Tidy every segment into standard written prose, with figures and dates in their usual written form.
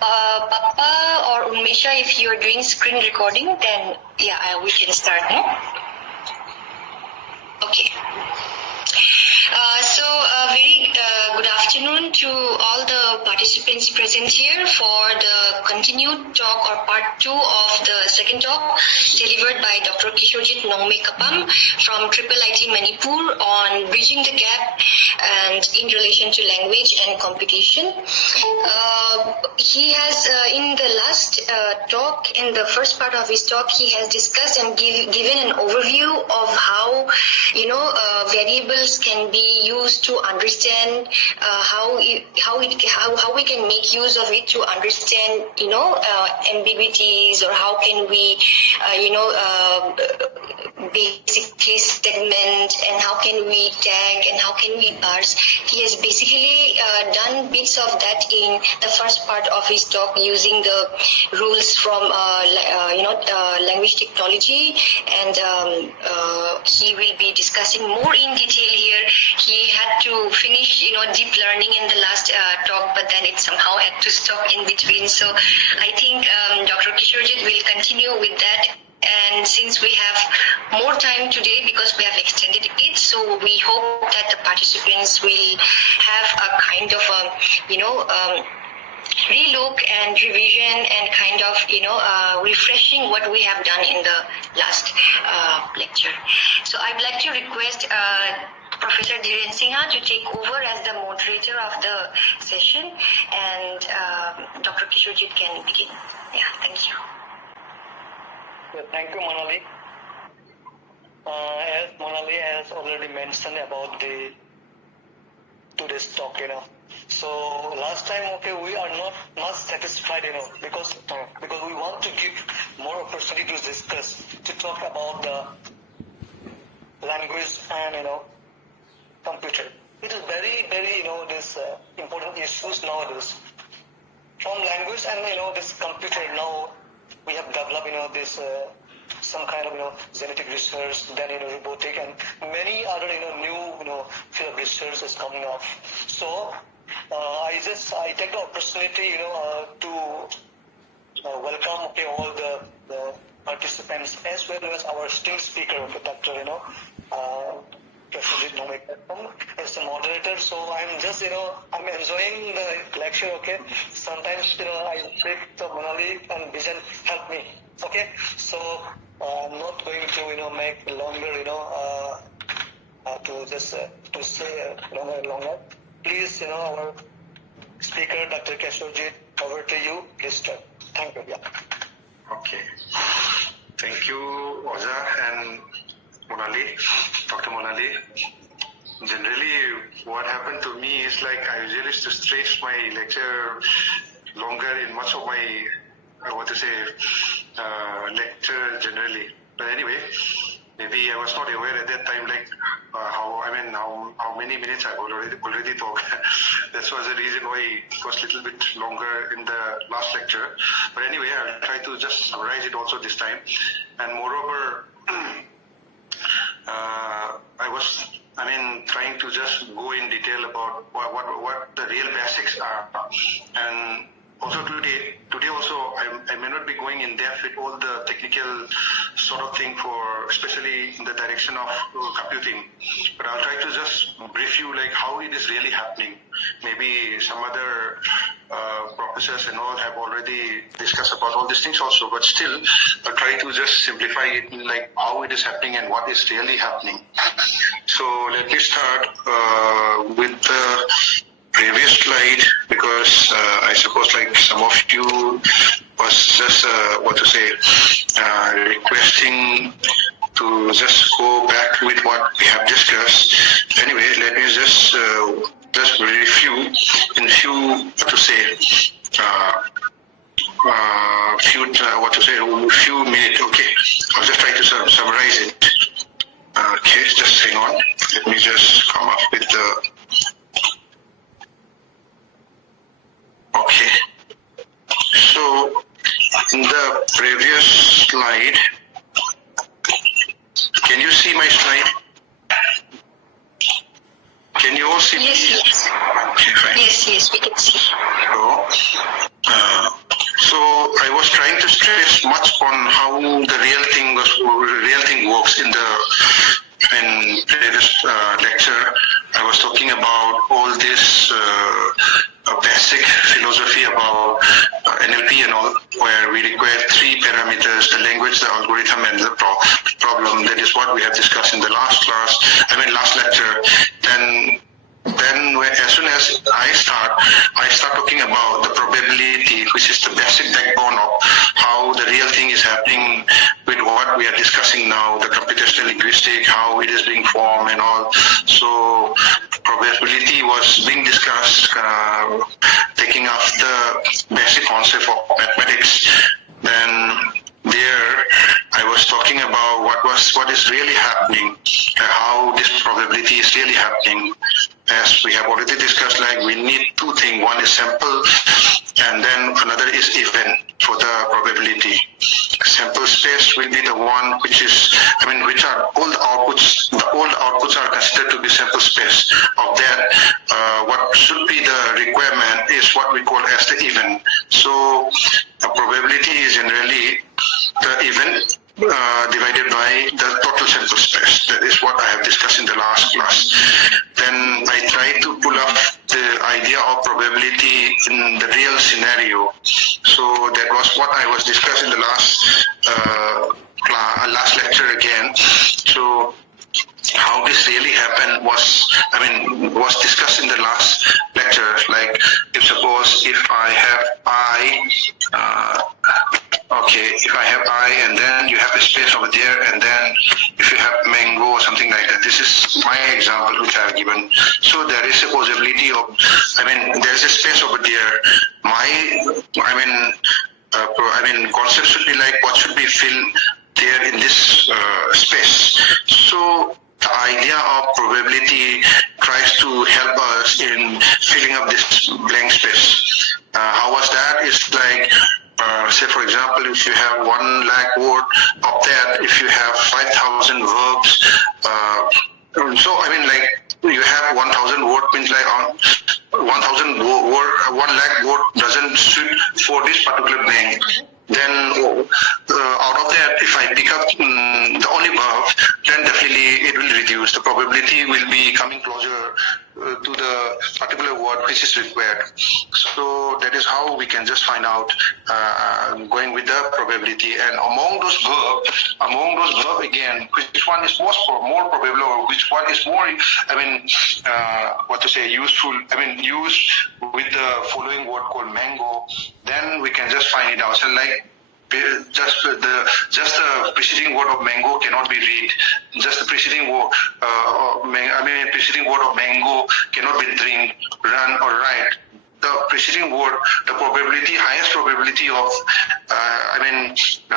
Papa or Unmesha, if you are doing screen recording, then we can start, no? Okay. Very good afternoon to all the participants present here for the continued talk or part 2 of the second talk delivered by Dr. Kishorjit Nongmeikapam from IIIT Manipur on bridging the gap and in relation to language and computation. He has, in the last talk, in the first part of his talk, he has discussed and given an overview of how, variables can be used to understand how we can make use of it to understand ambiguities, or how can we basically segment, and how can we tag, and how can we parse. He has basically done bits of that in the first part of his talk using the rules from language technology, and he will be discussing more in detail here. He had to finish deep learning in the last talk, but then it somehow had to stop in between. So I think Dr. Kishorjit will continue with that. And since we have more time today because we have extended it, so we hope that the participants will have a kind of relook and revision and kind of refreshing what we have done in the last lecture. So I'd like to request Professor Dhiren Singha to take over as the moderator of the session, and Dr. Kishorjit can begin. Yeah, thank you. Thank you, Monali. As Monali has already mentioned about today's talk, So last time, we are not satisfied, because we want to give more opportunity to discuss, to talk about the language and computer. It is very, very this important issues nowadays. From language and this computer now. We have developed, this some kind of genetic research, then robotic, and many other new field of research is coming up. So I take the opportunity to welcome all the participants as well as our esteemed speaker, Dr. Kishorjit Nongmeikapam as the moderator. So I'm just I'm enjoying the lecture. Sometimes I take the Monali and Vision help me. So I'm not going to make longer to just to say longer. Please our speaker Dr. Kishorjit, over to you. Please start. Thank you. Okay. Thank you, Oza and Monali, Dr. Monali. Generally, what happened to me is like I usually used to stretch my lecture longer in much of my, lecture generally. But anyway, maybe I was not aware at that time, like how many minutes I've already talked. That was the reason why it was a little bit longer in the last lecture. But anyway, I'll try to just summarize it also this time. And moreover, I was trying to just go in detail about what the real basics are. And also today also, I may not be going in depth with all the technical sort of thing for, especially in the direction of computing. But I'll try to just brief you like how it is really happening. Maybe some other professors and all have already discussed about all these things also, but still I'll try to just simplify it like how it is happening and what is really happening. So let me start with the previous slide, because I suppose like some of you was just requesting to just go back with what we have discussed. Anyway, let me just review in few minutes. Okay, I'll just try to summarize it. Okay, just hang on. Let me just come up with the. Okay. So in the previous slide, can you see my slide? Can you all see me? Yes. Okay, fine. Yes, we can see. So I was trying to stress much on how the real thing works in previous lecture. I was talking about all this basic philosophy about NLP and all, where we require three parameters: the language, the algorithm, and the problem. That is what we have discussed in the last lecture. Then as soon as I start talking about the probability, which is the basic backbone of how the real thing is happening with what we are discussing now, the computational linguistics, how it is being formed and all. So probability was being discussed, taking up the basic concept of mathematics. Then there I was talking about what is really happening, how this probability is really happening. As we have already discussed, like we need two things. One is sample, and then another is event for the probability. Sample space will be the one which are all the outputs. All the outputs are considered to be sample space. Of that, what should be the requirement is what we call as the event. So the probability is generally the event divided by the total sample space. That is what I have discussed in the last class. Then I try to pull up the idea of probability in the real scenario. So that was what I was discussing in the last lecture again. So how this really happened was discussed in the last lecture. Like if I have I and then you have a space over there, and then if you have mango or something like that. This is my example which I have given. So there is a possibility of, there's a space over there. Concept should be like what should be filled there in this space. So the idea of probability tries to help us in filling up this blank space. How was that? It's like, say for example, if you have 1 lakh word of that, if you have 5,000 verbs, you have 1,000 word means like 1,000 word, 1 lakh word doesn't suit for this particular blank. Then out of that, if I pick up the only verb, then definitely it will reduce. The probability will be coming closer to the particular word which is required. So that is how we can just find out going with the probability. And among those verbs again, which one is more probable, or which one is more useful, used with the following word called mango, then we can just find it out. So like just the preceding word of mango cannot be read. Just the preceding word, preceding word of mango cannot be drink, run, or ride. The preceding word, the highest probability of,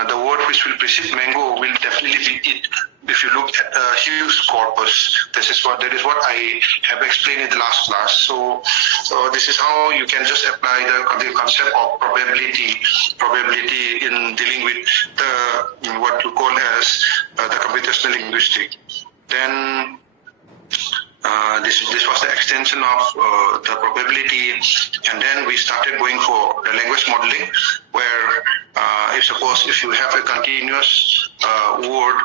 the word which will precede mango will definitely be it. If you look at a huge corpus, that is what I have explained in the last class. So this is how you can just apply the concept of probability in dealing with the what you call as the computational linguistics. Then this was the extension of the probability, and then we started going for the language modeling, where if you have a continuous word,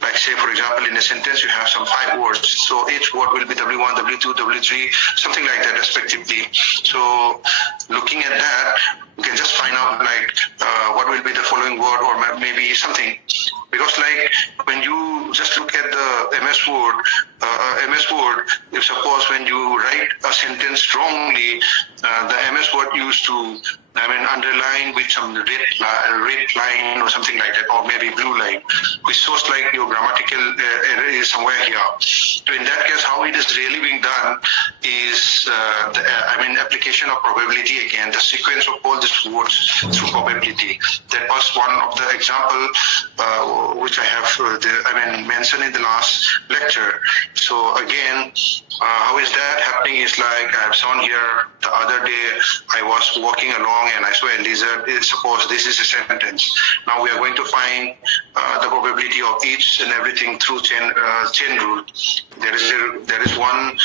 like say for example in a sentence you have some 5 words, so each word will be W1, W2, W3, something like that respectively. So looking at that, we can just find out like what will be the following word, or maybe something. Because like when you just look at the MS Word, if suppose when you write a sentence strongly, the MS Word used to underline with some red line or something like that, or maybe blue line, which shows like your grammatical error is somewhere here. So in that case, how it is really being done is application of probability again, the sequence of all these words through probability. That was one of the example which I have mentioned in the last lecture. So again, how is that happening is like I have shown here the other day I was walking along and I saw a lizard. Suppose this is a sentence. Now we are going to find the probability of each and everything through chain rule. There is one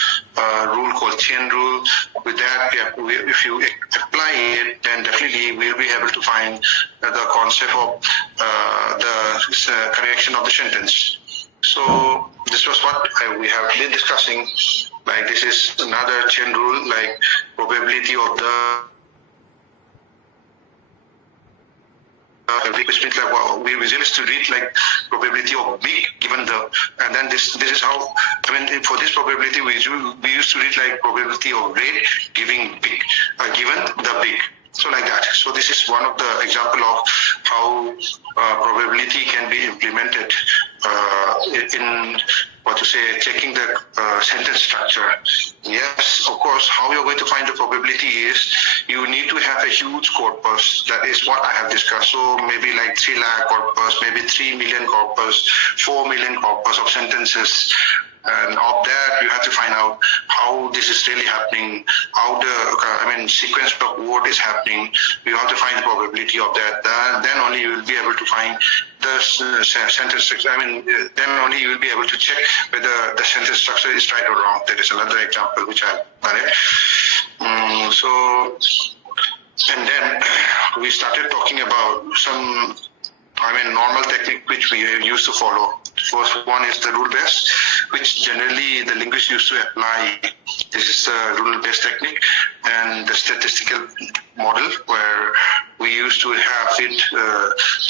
rule called chain rule. With that, if you apply it, then definitely we'll be able to find the concept of the correction of the sentence. So this was what we have been discussing. Like this is another chain rule, like probability of the which means like we used to read like probability of big given the, and then this is how, I mean, for this probability we used to read like probability of red giving big, given the big. So like that. So this is one of the example of how probability can be implemented in what to say, checking the sentence structure. Yes, of course, how you're going to find the probability is you need to have a huge corpus. That is what I have discussed. So maybe like 3 lakh corpus, maybe 3 million corpus, 4 million corpus of sentences. And of that, you have to find out how this is really happening, how the sequence of word is happening. You have to find the probability of that. Then only you will be able to find the sentence structure. Then only you will be able to check whether the sentence structure is right or wrong. That is another example which I have done it. And then we started talking about some normal technique which we used to follow. First one is the rule-based, which generally the linguists used to apply. This is the rule-based technique, and the statistical model where we used to have it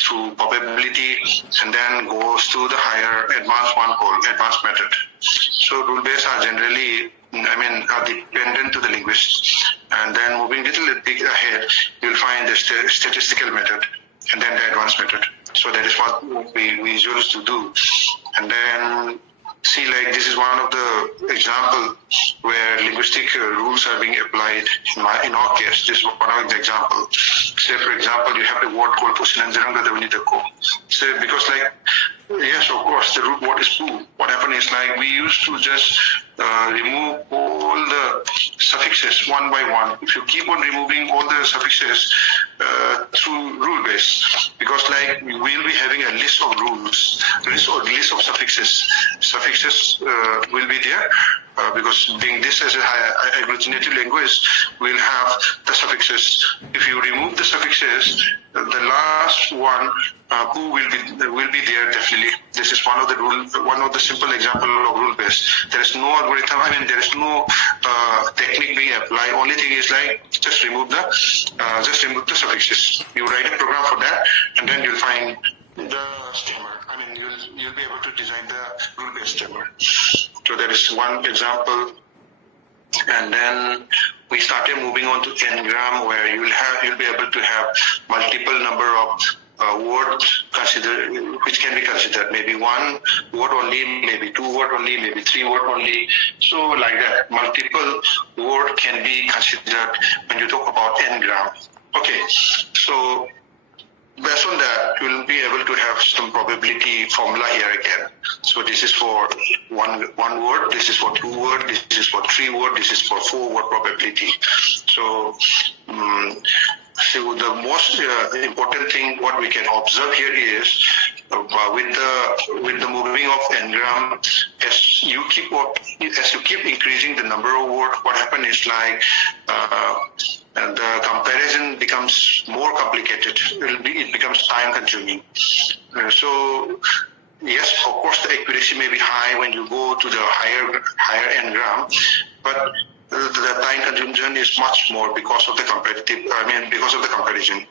through probability and then goes to the higher advanced one called advanced method. So rule-based are generally are dependent to the linguist. And then moving a little bit ahead, you'll find the statistical method and then the advanced method. So that is what we used to do. And then see, like this is one of the example where linguistic rules are being applied. In our case, this is one of the example. Say, for example, you have the word called Pusinanjaranga. So because yes, of course, the root word is poo. What happened is we used to just remove all the suffixes one by one. If you keep on removing all the suffixes through rule base, because we will be having a list of rules, list of suffixes. Suffixes will be there because being this as a agglutinative language, we'll have the suffixes. If you remove the suffixes, the last one who will be there definitely. This is one of the simple example of rule based. There is no algorithm. There is no technique being applied. Only thing is just remove the suffixes. You write a program for that, and then you'll find the stemmer. You'll be able to design the rule based stemmer. So that is one example. And then we started moving on to n-gram, where you'll be able to have multiple number of words which can be considered. Maybe 1 word only, maybe 2 word only, maybe 3 word only. So like that, multiple word can be considered when you talk about n-gram. Okay, so based on that, you will be able to have some probability formula here again. So this is for one word, this is for 2 word, this is for 3 word, this is for 4 word probability. So the most important thing what we can observe here is with the moving of n-gram, as you keep increasing the number of words, what happens is and the comparison becomes more complicated. It becomes time consuming. So yes, of course the accuracy may be high when you go to the higher n-gram, but the time consumption is much more because of the comparison.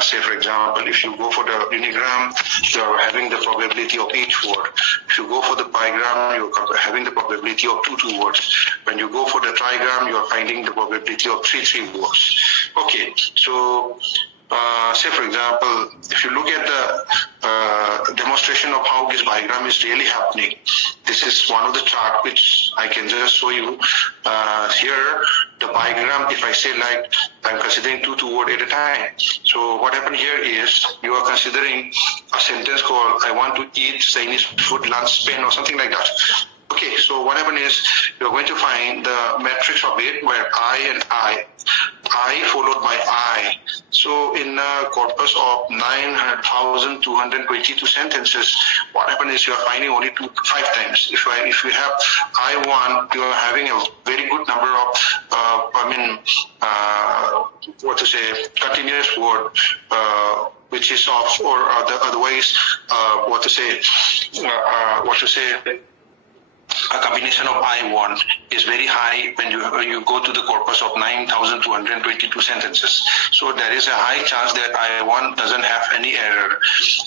Say for example, if you go for the unigram, you are having the probability of each word. If you go for the bigram, you are having the probability of 2 words. When you go for the trigram, you are finding the probability of 3 words. Okay, so say for example, if you look at the demonstration of how this bigram is really happening, this is one of the chart which I can just show you. Here, the bigram, if I say I'm considering 2 words at a time. So what happened here is you are considering a sentence called I want to eat Chinese food lunch Spain or something like that. Okay, so what happens is you're going to find the matrix of it where I followed by I. So in a corpus of 9,222 sentences, what happens is you are finding only 5 times. If you have I1, you are having a very good number of continuous word, which is of, or otherwise a combination of I1 is very high when you go to the corpus of 9,222 sentences. So there is a high chance that I1 doesn't have any error.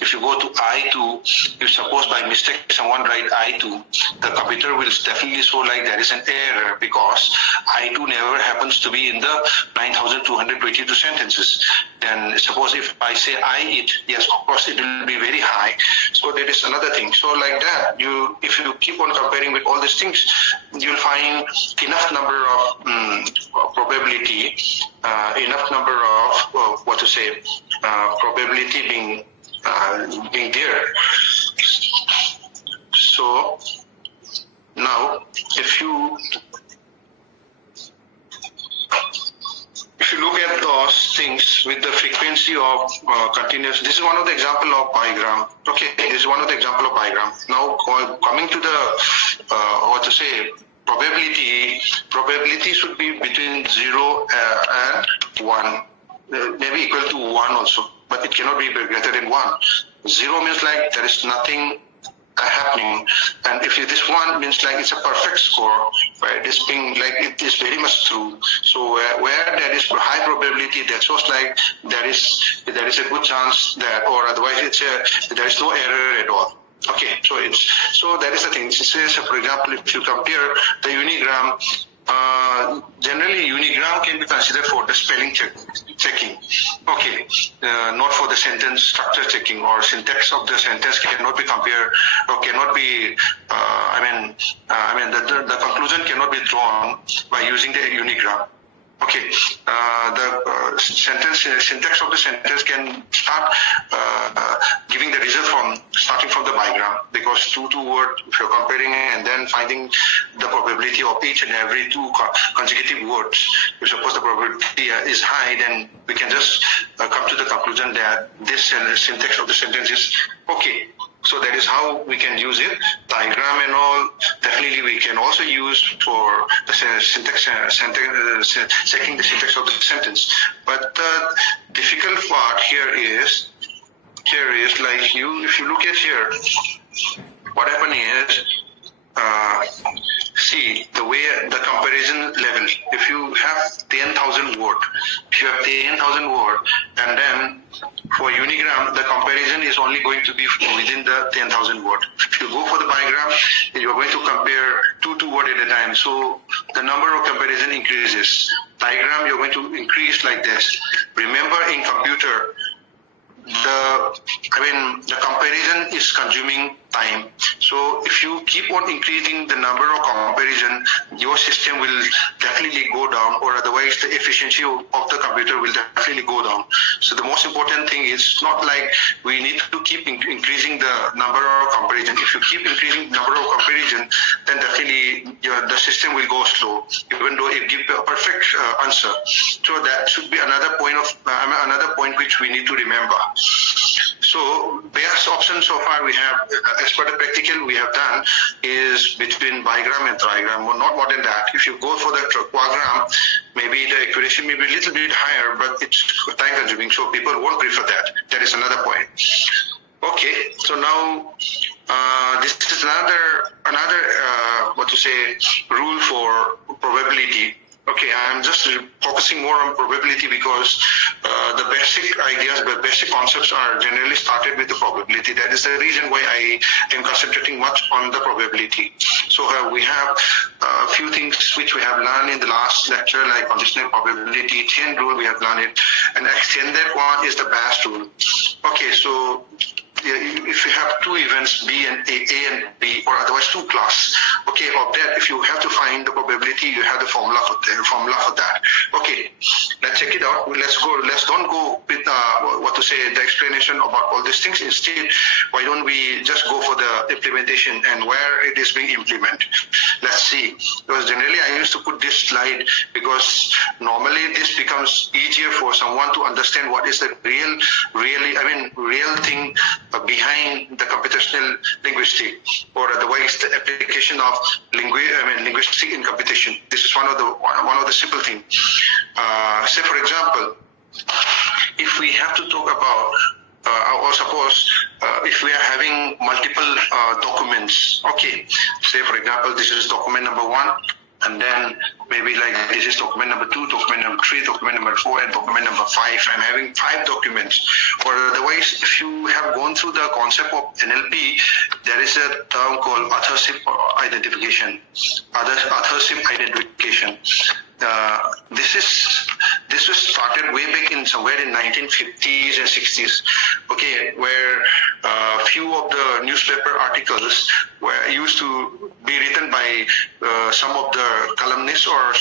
If you go to I2, if suppose by mistake someone write I2, the computer will definitely show like there is an error because I2 never happens to be in the 9,222 sentences. Then suppose if I say I it, yes, of course it will be very high. So that is another thing. So like that, if you keep on comparing with all these things, you'll find enough number of probability, probability being there. So now, if you look at those things with the frequency of continuous, this is one of the example of bigram. Okay, this is one of the example of bigram. Now coming to the probability should be between 0 and 1, maybe equal to 1 also, but it cannot be greater than 1. 0 means like there is nothing happening, and if this 1 means like it's a perfect score, right? This being like it is very much true. So where there is high probability, that shows like there is a good chance that, or otherwise there is no error at all. Okay, so that is the thing. This is, for example, if you compare the unigram, generally unigram can be considered for the spelling checking. Okay, not for the sentence structure checking, or syntax of the sentence cannot be compared or cannot be. The conclusion cannot be drawn by using the unigram. Okay, the syntax of the sentence can start giving the result starting from the bigram, because two words, if you're comparing and then finding the probability of each and every 2 consecutive words, if suppose the probability is high, then we can just come to the conclusion that this syntax of the sentence is okay. So that is how we can use it. Diagram and all, definitely we can also use for the syntax, checking the syntax of the sentence. But the difficult part here is like if you look at here, what happened is, see the way the comparison level. If you have 10,000 word, and then for unigram, the comparison is only going to be within the 10,000 word. If you go for the bigram, you are going to compare 2 words at a time. So the number of comparison increases. Diagram, you're going to increase like this. Remember, in computer, the comparison is consuming time. So if you keep on increasing the number of comparison, your system will definitely go down, or otherwise the efficiency of the computer will definitely go down. So the most important thing is not like we need to keep increasing the number of comparison. If you keep increasing number of comparison, then definitely the system will go slow, even though it gives a perfect answer. So that should be another point which we need to remember. So best option so far we have, as per the practical we have done, is between bigram and trigram, not more than that. If you go for the quadgram, maybe the accuracy may be a little bit higher, but it's time consuming, so people won't prefer that. That is another point. Okay, so now this is another rule for probability. Okay, I'm just focusing more on probability because the basic ideas, the basic concepts are generally started with the probability. That is the reason why I am concentrating much on the probability. So we have a few things which we have learned in the last lecture, like conditional probability, chain rule, we have learned it, and extended one is the Bayes rule. Okay, so if you have two events, B and A and B, or otherwise two class, okay, of that, if you have to find the probability, you have the formula for that. Okay, let's check it out. Let's don't go with the explanation about all these things. Instead, why don't we just go for the implementation and where it is being implemented? Let's see. Because generally I used to put this slide because normally this becomes easier for someone to understand what is the real thing behind the computational linguistic, or otherwise the application of linguistic in computation. This is one of the simple things. Say for example, if we have to talk about or suppose if we are having multiple documents, okay, say for example this is document number 1, and then maybe like this is document number 2, document number 3, document number 4, and document number 5. I'm having 5 documents. Or otherwise, if you have gone through the concept of NLP, there is a term called authorship identification. This was started way back in somewhere in 1950s and 60s. Okay, where few of the newspaper articles were used to be written by some of the columnists, or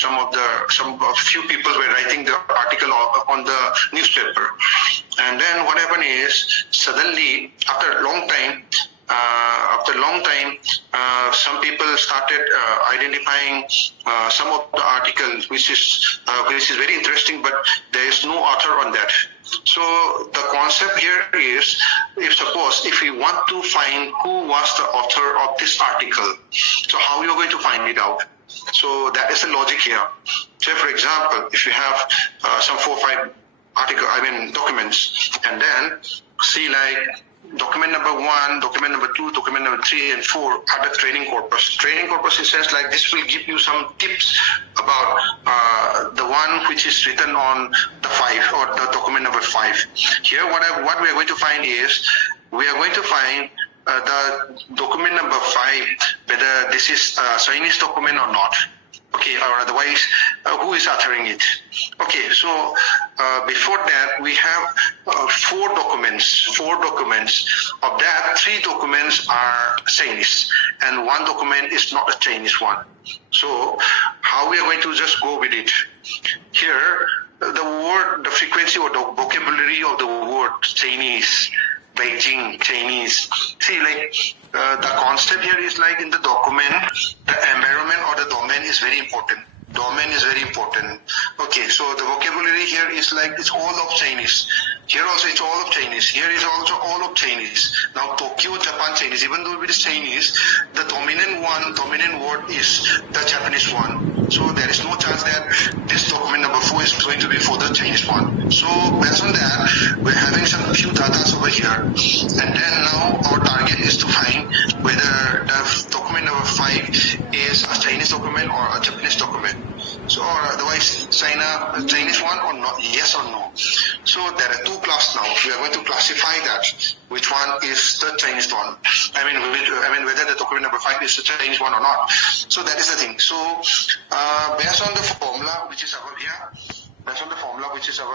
few people were writing the article on the newspaper. And then what happened is, suddenly after a long time, some people started identifying some of the articles which is very interesting, but there is no author on that. So the concept here is, if we want to find who was the author of this article, so how you are going to find it out? So that is the logic here. So for example, if you have some 4 or 5 documents, and then see like document number 1, document number 2, document number 3 and 4 are the training corpus. Training corpus in sense like this will give you some tips about the one which is written on the 5 or the document number 5. Here what we are going to find is, we are going to find the document number 5, whether this is a Chinese document or not. Okay, or otherwise, who is authoring it? Okay, so before that, we have 4 documents. Of that, 3 documents are Chinese, and 1 document is not a Chinese one. So, how we are going to just go with it? Here, the frequency or the vocabulary of the word Chinese, Beijing, Chinese. See, like the concept here is like in the document, the environment or the domain is very important. Okay, so the vocabulary here is like it's all of Chinese. Here also it's all of Chinese. Here is also all of Chinese. Now Tokyo, Japan, Chinese. Even though it is Chinese, the dominant word is the Japanese one. So there is no chance that this document number 4 is going to be for the Chinese one. So based on that, we're having some few data over here. And then now our target is to find whether the document number 5 is a Chinese document or a Japanese document. So or otherwise Chinese one or not, yes or no. So there are 2 classes now. We are going to classify that which one is the Chinese one. I mean whether the document number 5 is the Chinese one or not. So that is the thing. So based on the formula which is over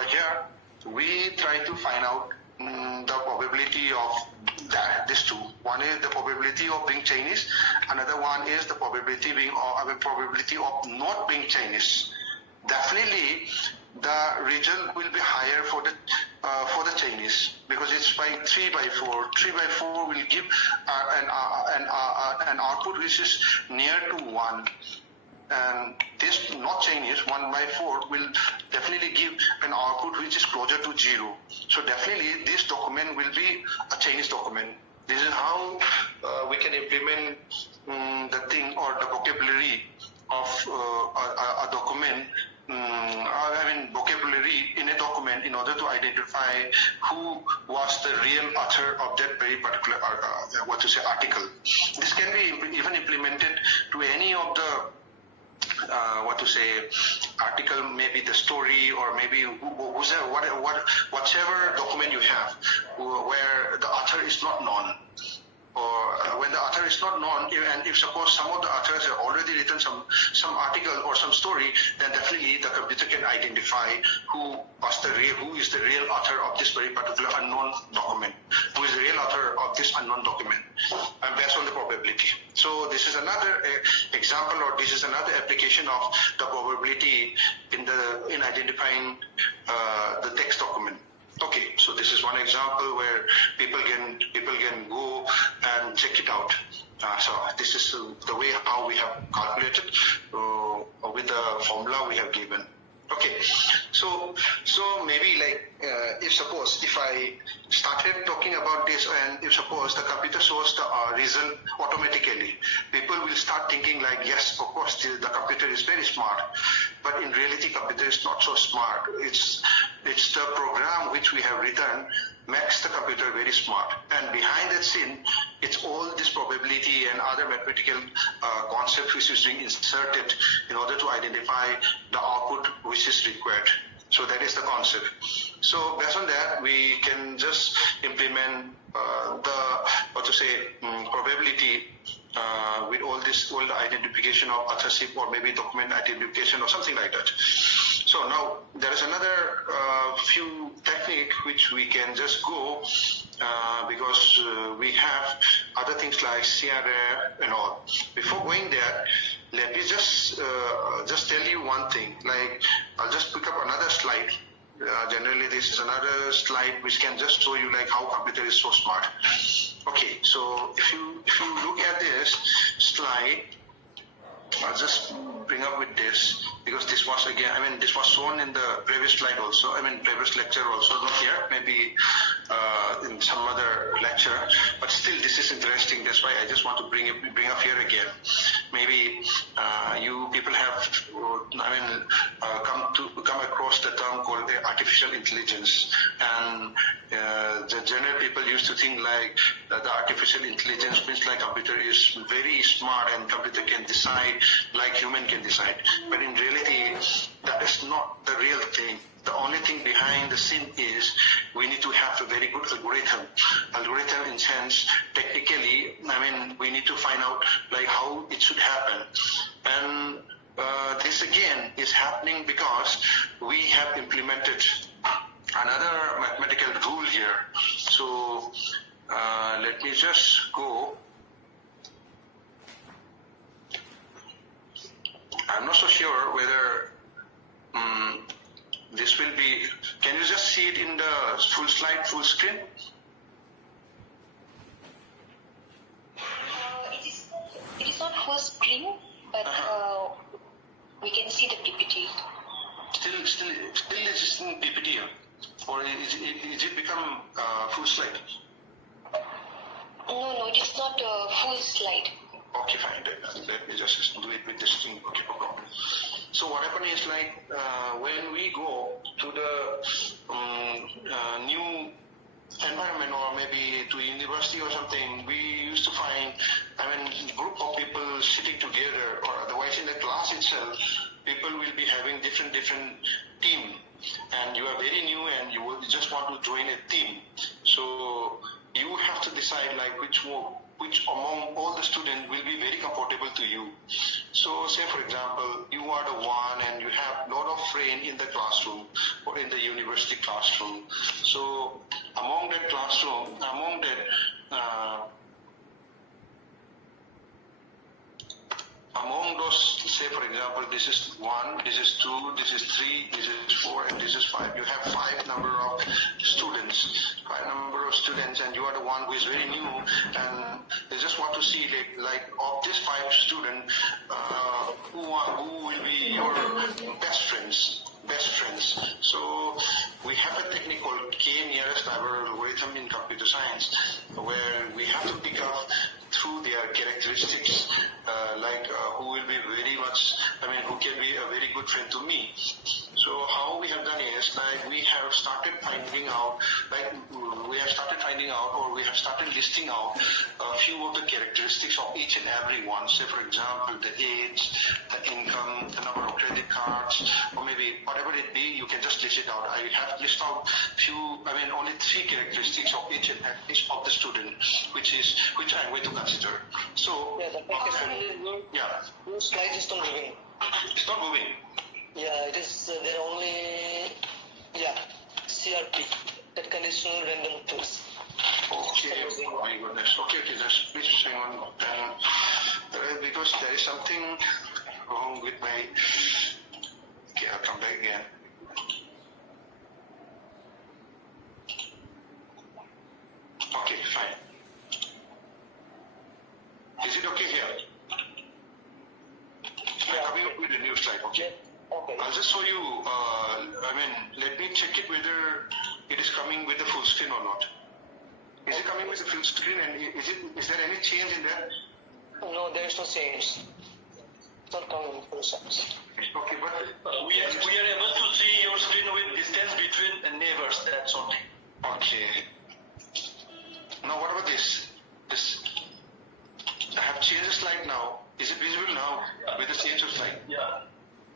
here, we try to find out the probability of these 2. One is the probability of being Chinese. Another one is the probability of not being Chinese. Definitely, the result will be higher for the Chinese, because it's by 3 by 4. 3 by 4 will give an output which is near to 1. And this not Chinese 1 by 4 will definitely give an output which is closer to 0. So definitely this document will be a Chinese document. This is how we can implement the thing or the vocabulary of a document. Vocabulary in a document in order to identify who was the real author of that very particular article. This can be even implemented to any of the article, maybe the story, or maybe whatever document you have where the author is not known. when the author is not known, and if suppose some of the authors have already written some article or some story, then definitely the computer can identify who is the real author of this very particular unknown document, who is the real author of this unknown document, and based on the probability. So this is another example, or this is another application of the probability in identifying the text document. Okay, so this is one example where people can go and check it out. So this is the way how we have calculated with the formula we have given. Okay, so maybe like if I started talking about this, and if suppose the computer shows the result automatically, people will start thinking like, yes, of course the computer is very smart, but in reality computer is not so smart. It's the program which we have written makes the computer very smart, and behind that scene it's all this probability and other mathematical concepts which is being inserted in order to identify the output which is required. So that is the concept. So based on that, we can just implement probability with all the identification of authorship, or maybe document identification or something like that. So now there is another few technique which we can just go because we have other things like CRF and all. Before going there, let me just tell you one thing. Like, I'll just pick up another slide. Generally, this is another slide which can just show you like how computer is so smart. Okay, so if you look at this slide, I'll just bring up with this, because this was this was shown in the previous slide also, previous lecture also, not here, maybe in some other lecture, but still this is interesting. That's why I just want to bring up here again. Maybe you people have come across the term called artificial intelligence, and the general people used to think like that the artificial intelligence means like computer is very smart and computer can decide like human can decide. But in reality, that is not the real thing. The only thing behind the scene is we need to have a very good algorithm. Algorithm in sense, technically, we need to find out like how it should happen. And this again is happening because we have implemented another mathematical rule here. So let me just go. I'm not so sure whether this will be. Can you just see it in the full slide, full screen? It is not full screen, but we can see the PPT. Still it's in PPT, or is it become full slide? No, it is not a full slide. Okay, fine. Let me just do it with this thing. Okay, no problem. So what happened is like when we go to the new environment, or maybe to university or something, we used to find group of people sitting together, or otherwise in the class itself, people will be having different team, and you are very new and you just want to join a team. So you have to decide like which among all the students will be very comfortable to you. So say for example, you are the one and you have a lot of friends in the classroom or in the university classroom. So among that classroom, among those, say for example, this is 1, this is 2, this is 3, this is 4, and this is 5. You have 5 number of students, and you are the one who is very new, and they just want to see like of these 5 students, who will be your best friends. So we have a technique called K-nearest neighbor algorithm in computer science, where we have to pick up through their characteristics, who will be very much, who can be a very good friend to me. So how we have done is like we have started finding out or we have started listing out a few of the characteristics of each and every one. Say for example, the age, the income, the number of credit cards, or maybe whatever it be, you can just list it out. I have listed out only 3 characteristics of each of the student, which I'm going to consider. So your slide is not moving. It's not moving. Yeah, it is. There are only CRP, that conditional random tools. Okay, oh my goodness. Okay, just please hang on. Because there is something wrong with my. Okay, I'll come back again. Okay, fine. Is it okay here? I'm coming up with a new slide, okay? Okay. I'll just show you, let me check it whether it is coming with the full screen or not. Is it coming with the full screen and is there any change in that? No, there is no change. It's not coming with full screen. Okay, but we are able to see your screen with distance between the neighbors, that's only. okay. Now what about this? I have changed the slide now. Is it visible now with the change of slide? Yeah.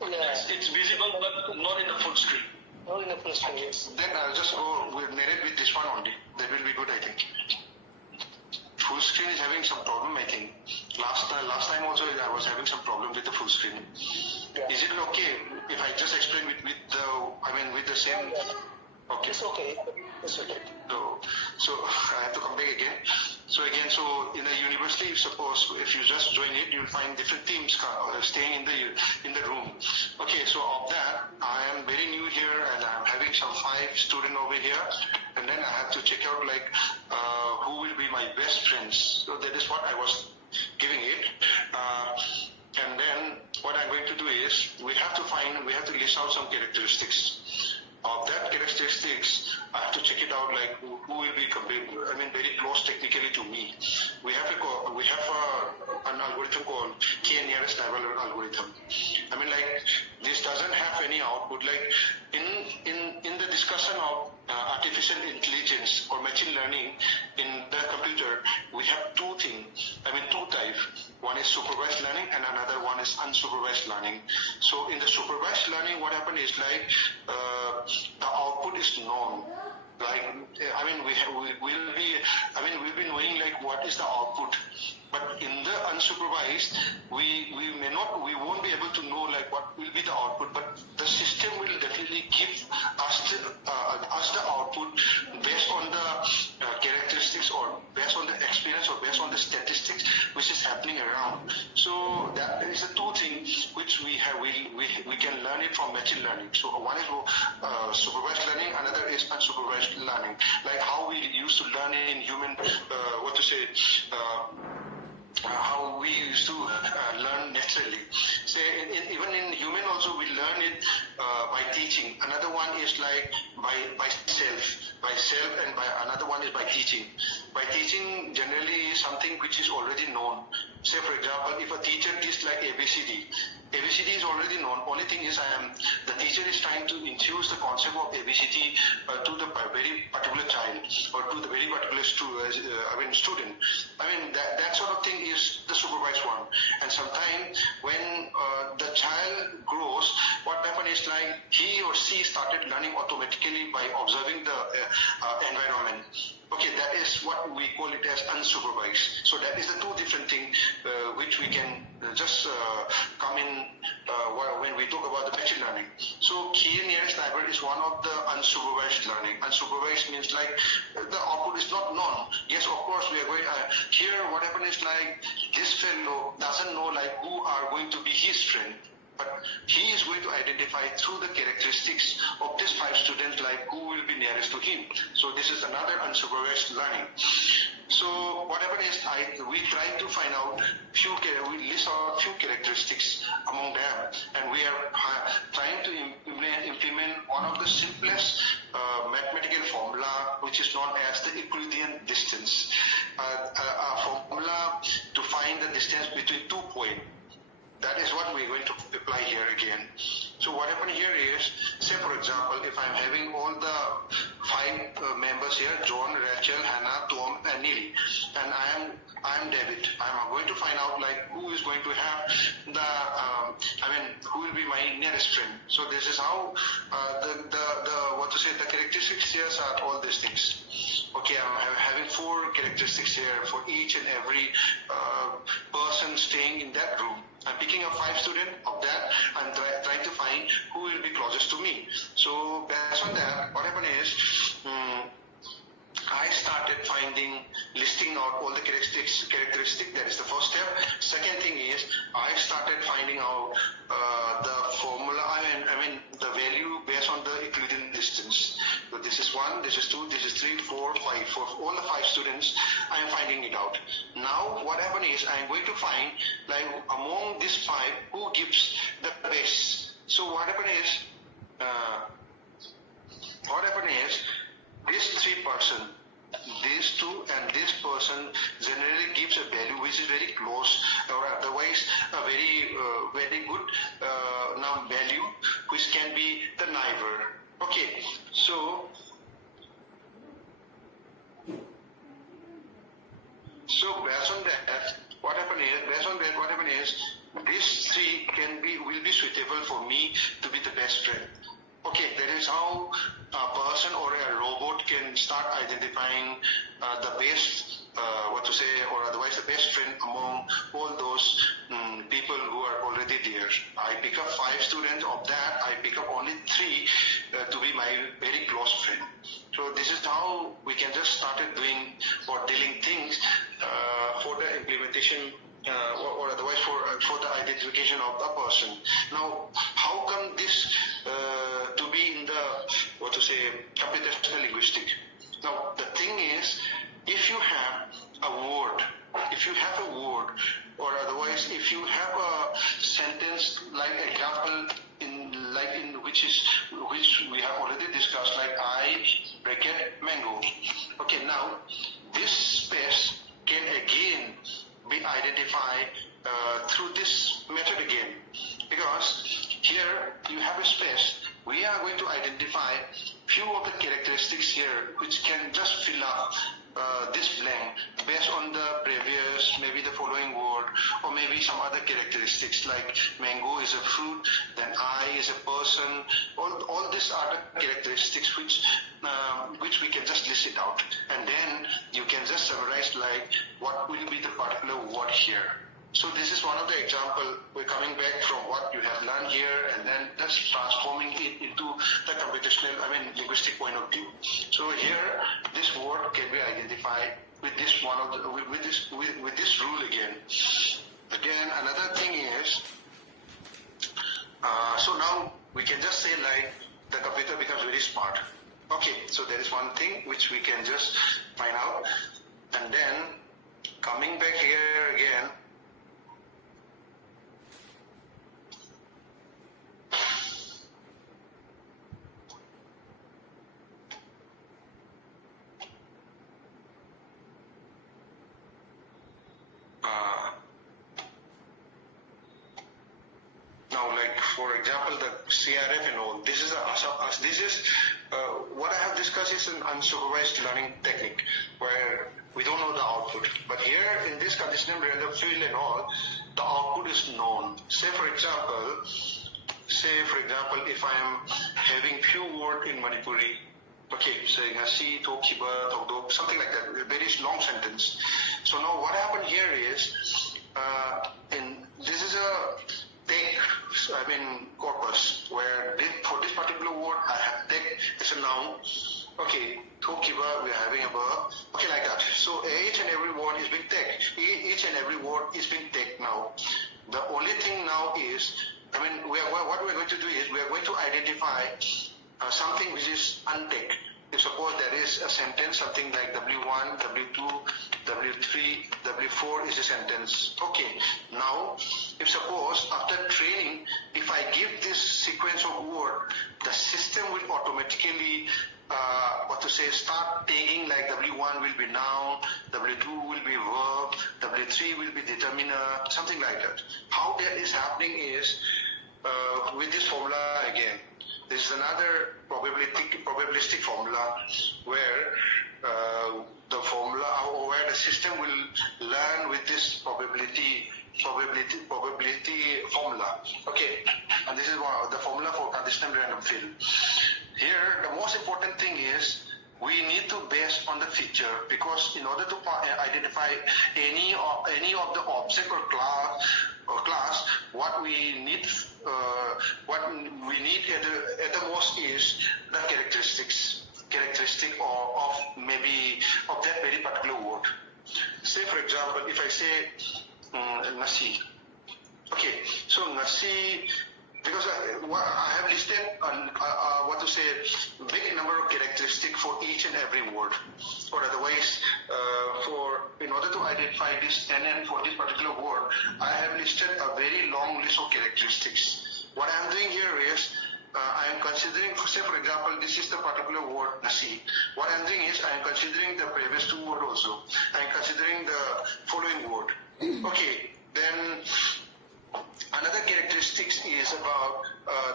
Yeah. It's visible but not in the full screen. Not in the full screen, yes. Then I'll just go with narrate with this one only. That will be good, I think. Full screen is having some problem, I think. Last time also I was having some problem with the full screen. Yeah. Is it okay if I just explain with the same? Okay. It's okay. It's okay. So I have to come back again. So in the university, suppose if you just join it, you'll find different teams staying in the room. Okay, so of that, I am very new here and I'm having some 5 students over here, and then I have to check out who will be my best friends. So that is what I was giving it. And then what I'm going to do is we have to list out some characteristics. Of that characteristics, I have to check it out who will be very close technically to me. We have an algorithm called K nearest neighbor algorithm. This doesn't have any output. In the discussion of artificial intelligence or machine learning in the computer, we have two types. One is supervised learning and another one is unsupervised learning. So in the supervised learning, what happens is the output is known. We'll be knowing what is the output. But in the unsupervised, we won't be able to know what will be the output. But the system will definitely give us the output based on the characteristics or based on the experience or based on the statistics which is happening around. So that is the two things which we can learn it from machine learning. So one is supervised learning, another is unsupervised learning. Like how we used to learn in human, how we used to learn naturally. Say even in human also we learn it by teaching. Another one is by self, and by another one is by teaching. By teaching generally is something which is already known. Say for example, if a teacher teaches ABCD is already known. Only thing is the teacher is trying to infuse the concept of ABCD to the very particular child or to the very particular student. That sort of thing is the supervised one. And sometimes when the child grows, what happens is he or she started learning automatically by observing the environment. Okay, that is what we call it as unsupervised. So that is the two different things which we can just come in when we talk about the machine learning. So K nearest neighbor is one of the unsupervised learning. Unsupervised means the output is not known. Yes, of course we are going here. What happens is this fellow doesn't know who are going to be his friend. But he is going to identify through the characteristics of these 5 students who will be nearest to him. So this is another unsupervised learning. So what happened is we try to find out we list out few characteristics among them, and we are trying to implement one of the simplest mathematical formula which is known as the Euclidean distance. A formula to find the distance between 2 points. That is what we're going to apply here again. So what happened here is, say for example, if I'm having all the 5 members here, John, Rachel, Hannah, Tom, and Neil, and I'm David. I'm going to find out like who is going to have the, who will be my nearest friend. So this is how the characteristics here are all these things. Okay, I'm having 4 characteristics here for each and every person staying in that room. I'm picking up 5 students. Of that, I'm trying to find who will be closest to me. So based on that, what happened is, I started listing out all the characteristics. That is the first step. Second thing is, I started finding out the formula. The value based on the Euclidean distance. So this is 1, this is 2, this is 3, 4, 5. For all the 5 students, I am finding it out. Now, what happened is, I am going to find like among these 5 who gives the best. So what happened is, this 3 person, these 2 and this person generally gives a value which is very close, or otherwise a very good value which can be the neighbor. Okay, so based on that, what happened is, these 3 will be suitable for me to be the best friend. Okay, that is how a person or a robot can start identifying the best, or otherwise the best friend among all those people who are already there. I pick up 5 students. Of that, I pick up only 3 to be my very close friend. So this is how we can just started doing or dealing things for the implementation or otherwise for the identification of the person. Now, how come this to be in the computational linguistics? Now, the thing is, if you have a word, or otherwise if you have a sentence like example in which we have already discussed, like I bracket mango. Okay, now this space can again be identified through this method again, because here you have a space. We are going to identify few of the characteristics here which can just fill up this blank based on the previous, maybe the following word, or maybe some other characteristics like mango is a fruit, then I is a person. All these are the characteristics which we can just list it out, and then you can just summarize like what will be the particular word here. So this is one of the example. We're coming back from what you have learned here and then just transforming it into the computational, linguistic point of view. So here, this word can be identified with this with this rule again. Again, another thing is, so now we can just say like the computer becomes very smart. Okay, so there is one thing which we can just find out, and then coming back here again. Now, like for example, the CRF and all. This is what I have discussed is an unsupervised learning technique where we don't know the output. But here in this conditional random field and all, the output is known. Say for example, if I am having few words in Manipuri, okay, saying asi, tok, kiba, tok, dok, something like that, a very long sentence. So now what happened here is, this is a corpus where for this particular word I have take as a noun. Okay, tokiba, we are having a verb. Okay, like that. So each and every word is being taken. Each and every word is being taken now. The only thing now is, what we're going to do is we are going to identify something which is untaken. If suppose there is a sentence, something like W1, W2, W3, W4 is a sentence. Okay, now if suppose after training, if I give this sequence of word, the system will automatically start taking like W1 will be noun, W2 will be verb, W3 will be determiner, something like that. How that is happening is, with this formula again. This is another probabilistic formula where the formula or where the system will learn with this probability formula. Okay, and this is the formula for conditional random field. Here, the most important thing is we need to base on the feature, because in order to identify any of the object or class, what we need at the most is the characteristic of maybe of that very particular word. Say for example, if I say nasi. Okay, so nasi, because I have listed big number of characteristics for each and every word, or otherwise in order to identify this NN for this particular word, I have listed a very long list of characteristics. What I am doing here is I am considering, say for example, this is the particular word nasi. What I am doing is I am considering the previous two words also. I am considering the following word. Okay, then another characteristics is about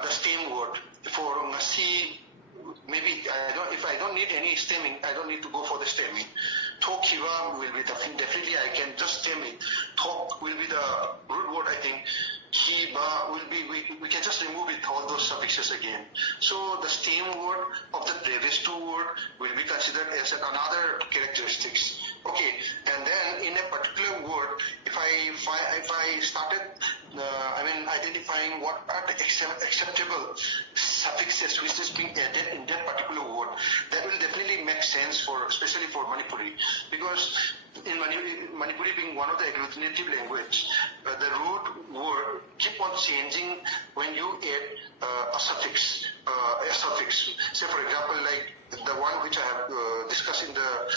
the stem word. For nasi, maybe if I don't need any stemming, I don't need to go for the stemming. Tok hiva will be definitely I can just stem it. Tok will be the root word, I think. Hiba will be, we can just remove it, all those suffixes again. So the stem word of the previous two words will be considered as another characteristics. Okay, and then in a particular word, if I started identifying what are the acceptable suffixes which is being added in that particular word, that will definitely make sense especially for Manipuri, because in Manipuri being one of the agglutinative language, the root word keep on changing when you add a suffix. Say for example, like the one which I have discussed in the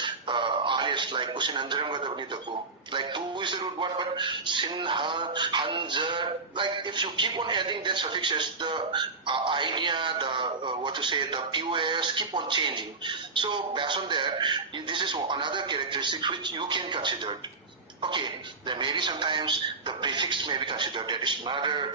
earliest, like Usinandaram Gadavnitaku. Like who is the root word, but sin, hanza. Like if you keep on adding that suffixes, the idea, the POS keep on changing. So based on that, this is another characteristic which you can consider. Okay, then maybe sometimes the prefix may be considered. That is another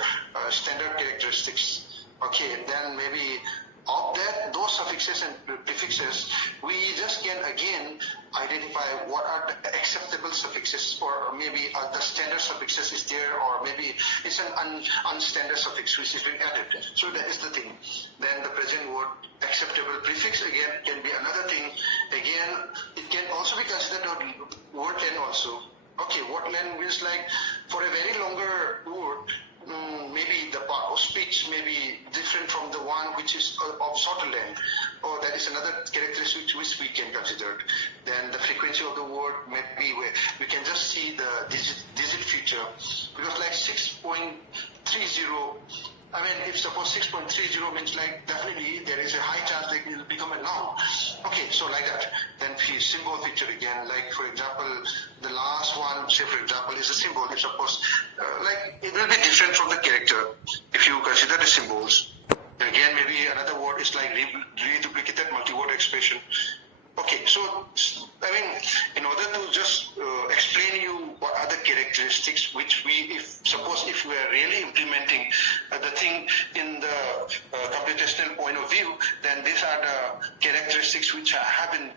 standard characteristics. Okay, then maybe of that, those suffixes and prefixes, we just can again identify what are the acceptable suffixes, or maybe the standard suffixes is there, or maybe it's an unstandard suffix which is being added. So that is the thing. Then the present word acceptable prefix again can be another thing. Again, it can also be considered a word length also. Okay, word length means like for a very longer word, maybe the part of speech may be different from the one which is of shorter length, or that is another characteristic which we can consider. Then the frequency of the word may be where we can just see the digit feature, because like 6.30, if suppose 6.30 means like definitely there is a high chance that it will become a noun. Okay, so like that. Then symbol feature again, like for example, the last one, say for example, is a symbol. If suppose, it will be different from the character if you consider the symbols. Again, maybe another word is like reduplicated multi-word expression. Okay, so in order to just explain you what are the characteristics which if we are really implementing the thing in the computational point of view, then these are the characteristics which I have been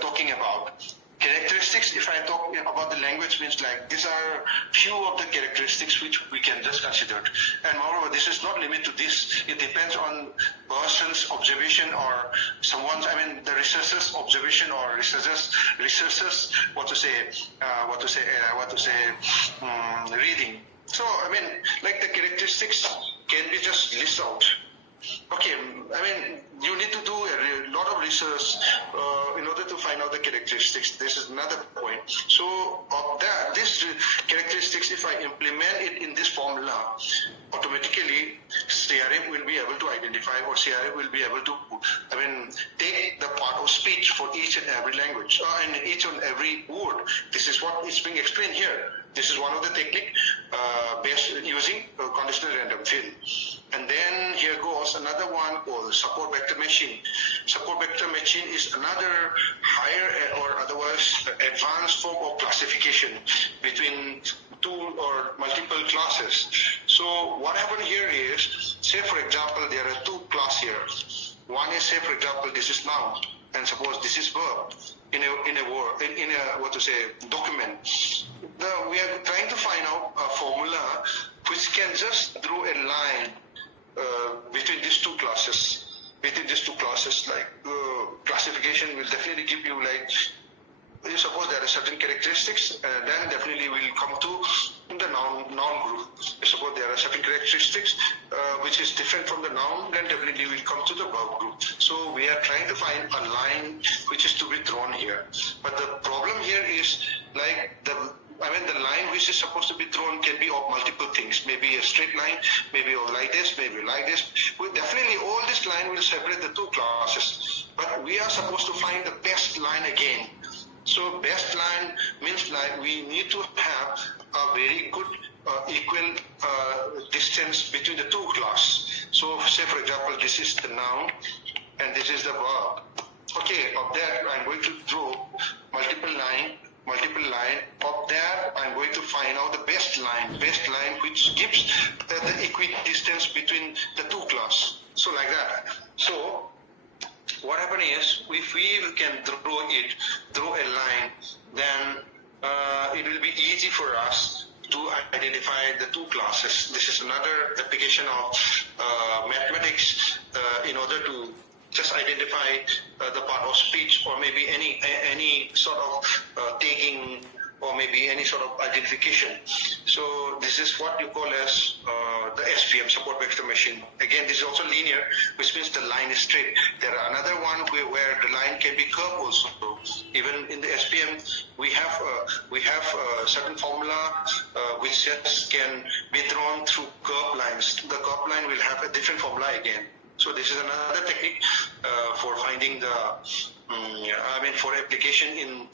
talking about. Characteristics, if I talk about the language, means like these are few of the characteristics which we can just consider. And moreover, this is not limited to this. It depends on person's observation or someone's, the researcher's observation or researcher's reading. So, the characteristics can be just listed out. Okay, you need to do a lot of research in order to find out the characteristics. This is another point. So, of that, these characteristics, if I implement it in this formula, automatically CRF will be able to identify, or CRF will be able to, take the part of speech for each and every language, and each and every word. This is what is being explained here. This is one of the technique based using conditional random field. And then here goes another one called support vector matching. Support vector matching is another higher or otherwise advanced form of classification between two or multiple classes. So what happened here is, say for example, there are two classes here. One is, say for example, this is noun, and suppose this is verb in a word, in a what to say document. We are trying to find out a formula which can just draw a line between these two classes. Like classification will definitely give you like, you suppose there are certain characteristics, then definitely we'll come to the noun group. Suppose there are certain characteristics which is different from the noun, then definitely we'll come to the verb group. So we are trying to find a line which is to be drawn here. But the problem here is like the line which is supposed to be drawn can be of multiple things. Maybe a straight line, maybe like this, maybe like this. Well, definitely all this line will separate the two classes. But we are supposed to find the best line again. So best line means like we need to have a very good equal distance between the two classes. So say for example, this is the noun and this is the verb. Okay, of that I'm going to draw multiple line. Of that I'm going to find out the best line which gives the equidistance between the two classes. So like that. So what happens is, if we can draw a line, then it will be easy for us to identify the two classes. This is another application of mathematics in order to just identify the part of speech, or maybe any sort of taking, or maybe any sort of identification. So this is what you call as the SVM, support vector machine. Again, this is also linear, which means the line is straight. There are another one where the line can be curved also. Even in the SVM, we have certain formula which just can be drawn through curved lines. The curved line will have a different formula again. So this is another technique for finding for application in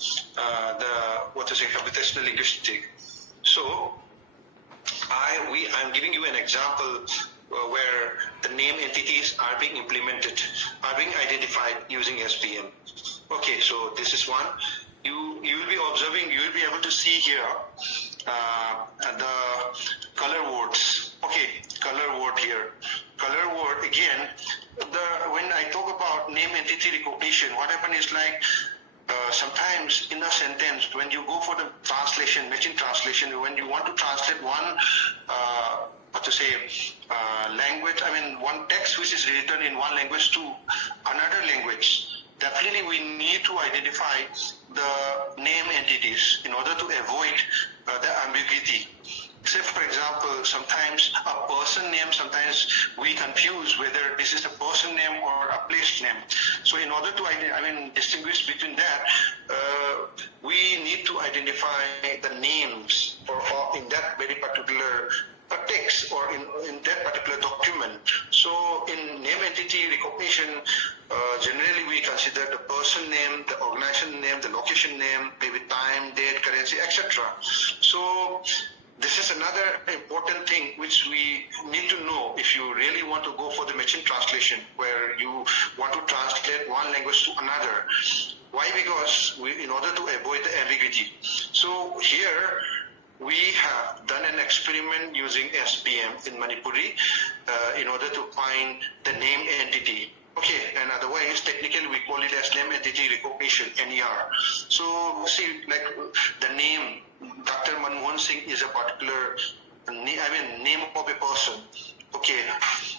computational linguistics. So I'm giving you an example where the name entities are being implemented, are being identified using SVM. Okay, so this is one. You will be observing, you will be able to see here the color words. Okay, color word here. Color word again. When I talk about name entity recognition, what happens is like sometimes in a sentence, when you go for the translation, machine translation, when you want to translate one language, one text which is written in one language to another language, definitely we need to identify the name entities in order to avoid the ambiguity. Say for example, sometimes a person name, sometimes we confuse whether this is a person name or a place name. So in order to distinguish between that, we need to identify the names or in that very particular text or in that particular document. So in name entity recognition, generally we consider the person name, the organization name, the location name, maybe time, date, currency, etc. So this is another important thing which we need to know if you really want to go for the machine translation, where you want to translate one language to another. Why? Because in order to avoid the ambiguity. So here we have done an experiment using SPM in Manipuri in order to find the name entity. Okay, and otherwise technically we call it as name entity recognition, NER. So see, like the name Dr. Manmohan Singh is a particular name of a person. Okay,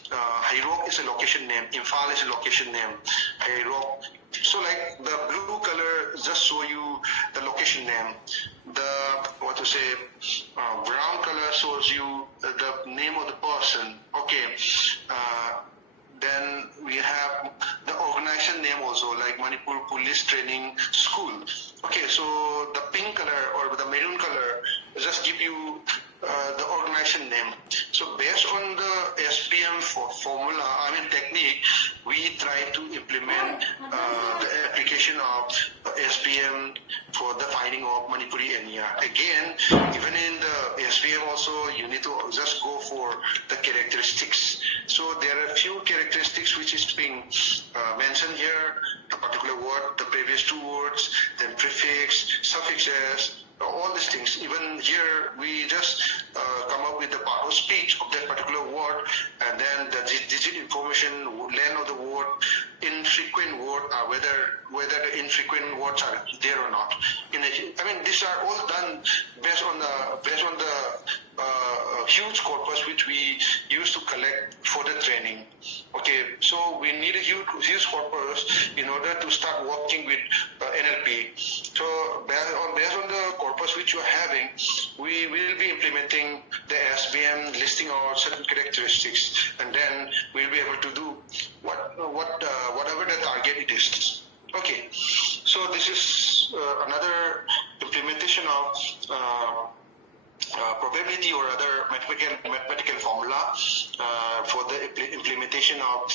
Hairok is a location name, Imphal is a location name, Hairok. So like the blue color just show you the location name. The brown color shows you the name of the person. Okay. Then we have the organization name also, like Manipur Police Training School. Okay, so the pink color or the maroon color just give you the organization name. So based on the SPM formula, technique, we we try to implement the application of SPM for the finding of Manipuri Enya. Again, even in the SPM also, you need to just go for the characteristics. So there are a few characteristics which is being mentioned here, a particular word, the previous two words, then prefix, suffixes, all these things. Even here, we just come up with the part of speech of that particular word, and then the digit information, length of the word, infrequent word, whether the infrequent words are there or not. These are all done based on the huge corpus which we used to collect for the training. Okay, so we need a huge corpus in order to start working with NLP. So based on the corpus which you are having, we will be implementing the SBM, listing out certain characteristics, and then we'll be able to do whatever the target it is. Okay, so this is another implementation of probability or other mathematical formula for the implementation of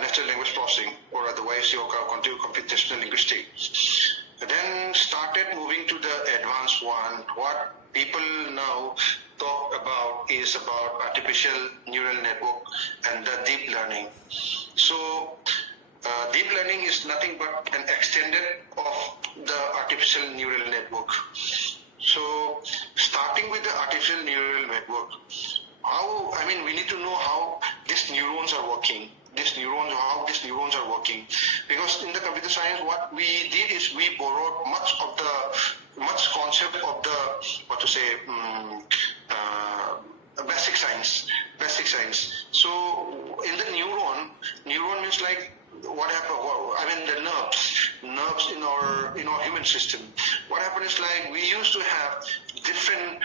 natural language processing, or otherwise your computational linguistics. Then started moving to the advanced one. What people now talk about is about artificial neural network and the deep learning. So deep learning is nothing but an extended of the artificial neural network. So starting with the artificial neural network, we need to know how these neurons are working. How these neurons are working. Because in the computer science, what we did is we borrowed much concept of the, basic science. So in the neuron means like what happened, the nerves in our human system. What happened is like we used to have different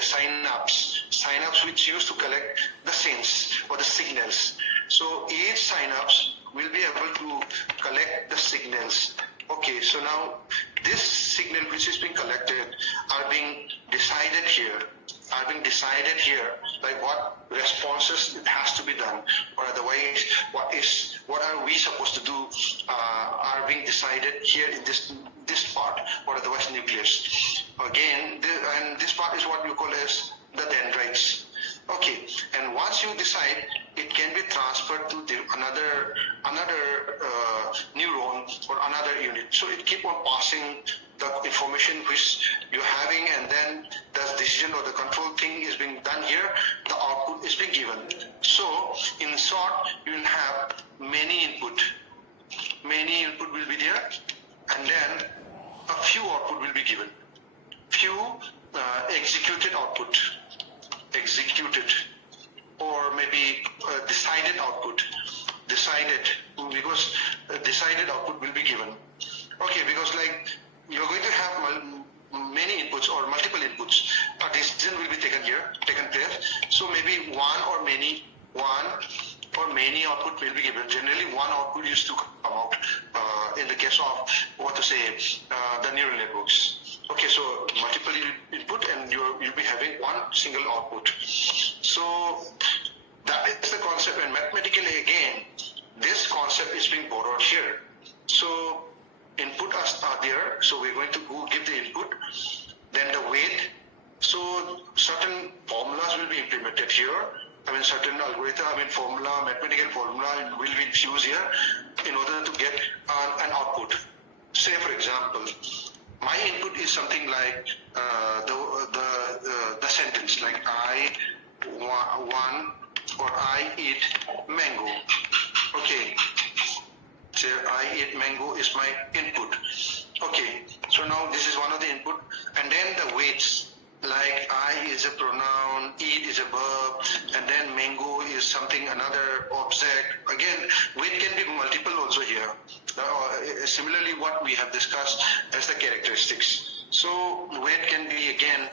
synapse which used to collect the sense or the signals. So each synapse will be able to collect the signals. Okay, so now this signal which is being collected are being decided here, like what responses it has to be done, or otherwise what are we supposed to do are being decided here in this part, or otherwise nucleus. Again, this part is what you call as the dendrites. Okay, and once you decide, it can be transferred to another neuron or another unit. So it keep on passing the information which you're having, and then the decision or the control thing is being done here, the output is being given. So in short, you will have many input will be there, and then a few output will be given, few executed output, or maybe decided output, because decided output will be given. Okay, because like you're going to have many inputs or multiple inputs, a decision will be taken place. So maybe one or many output will be given. Generally, one output used to come out in the case of the neural networks. Okay, so multiple input and you'll be having one single output. So that is the concept, and mathematically again, this concept is being borrowed here. So input are there, so we're going to give the input, then the weight. So certain formulas will be implemented here. Certain algorithm, mathematical formula will be infused here in order to get an output. Say for example, my input is something like the sentence, like I want or I eat mango. Okay, so I eat mango is my input. Okay, so now this is one of the input, and then the weights. Like I is a pronoun, eat is a verb, and then mango is something, another object. Again, weight can be multiple also here. Similarly, what we have discussed as the characteristics. So weight can be again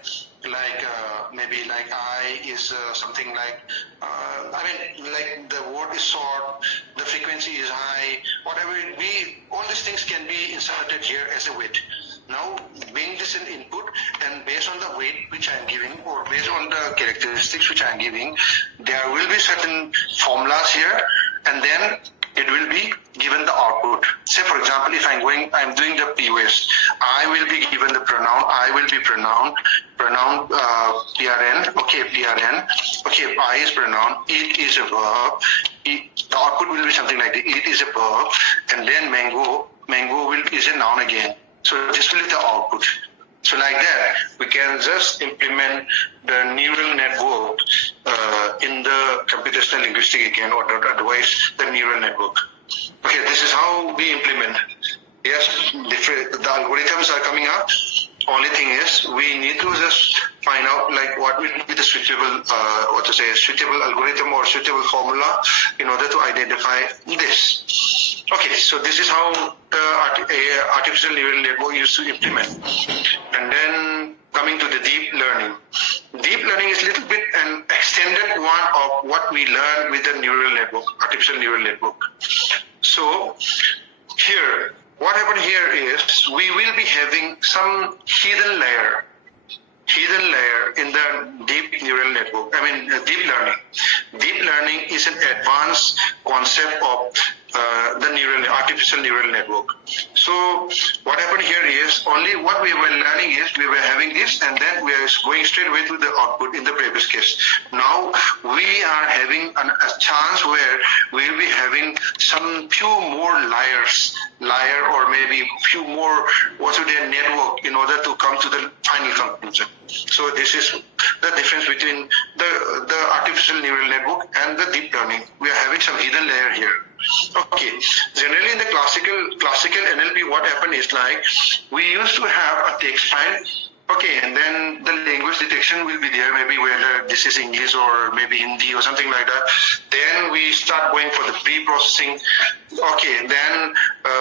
like maybe like I is something like like the word is short, the frequency is high, whatever it be. All these things can be inserted here as a weight. Now, being this an input, and based on the weight which I am giving, or based on the characteristics which I am giving, there will be certain formulas here, and then it will be given the output. Say for example, if I'm doing the POS, I will be given the pronoun, I will be pronoun PRN, okay, PRN, okay, I is pronoun, it is a verb, the output will be something like that. It is a verb, and then mango is a noun again. So this will be the output. So like that, we can just implement the neural network in the computational linguistics again, or otherwise the neural network. Okay, this is how we implement. Yes, the algorithms are coming up. Only thing is, we need to just find out like what will be the suitable, suitable algorithm or suitable formula in order to identify this. Okay, so this is how the artificial neural network used to implement. And then coming to the deep learning. Deep learning is a little bit an extended one of what we learn with the neural network, artificial neural network. So here, what happened here is we will be having some hidden layer in the deep neural network. Deep learning. Deep learning is an advanced concept of the artificial neural network. So what happened here is only what we were learning is we were having this, and then we are going straight away to the output in the previous case. Now we are having a chance where we will be having some few more layer or maybe few more network in order to come to the final conclusion. So this is the difference between the artificial neural network and the deep learning. We are having some hidden layer here. Okay, generally in the classical NLP, what happened is like we used to have a text file. Okay, and then the language detection will be there, maybe whether this is English or maybe Hindi or something like that. Then we start going for the pre-processing. Okay, then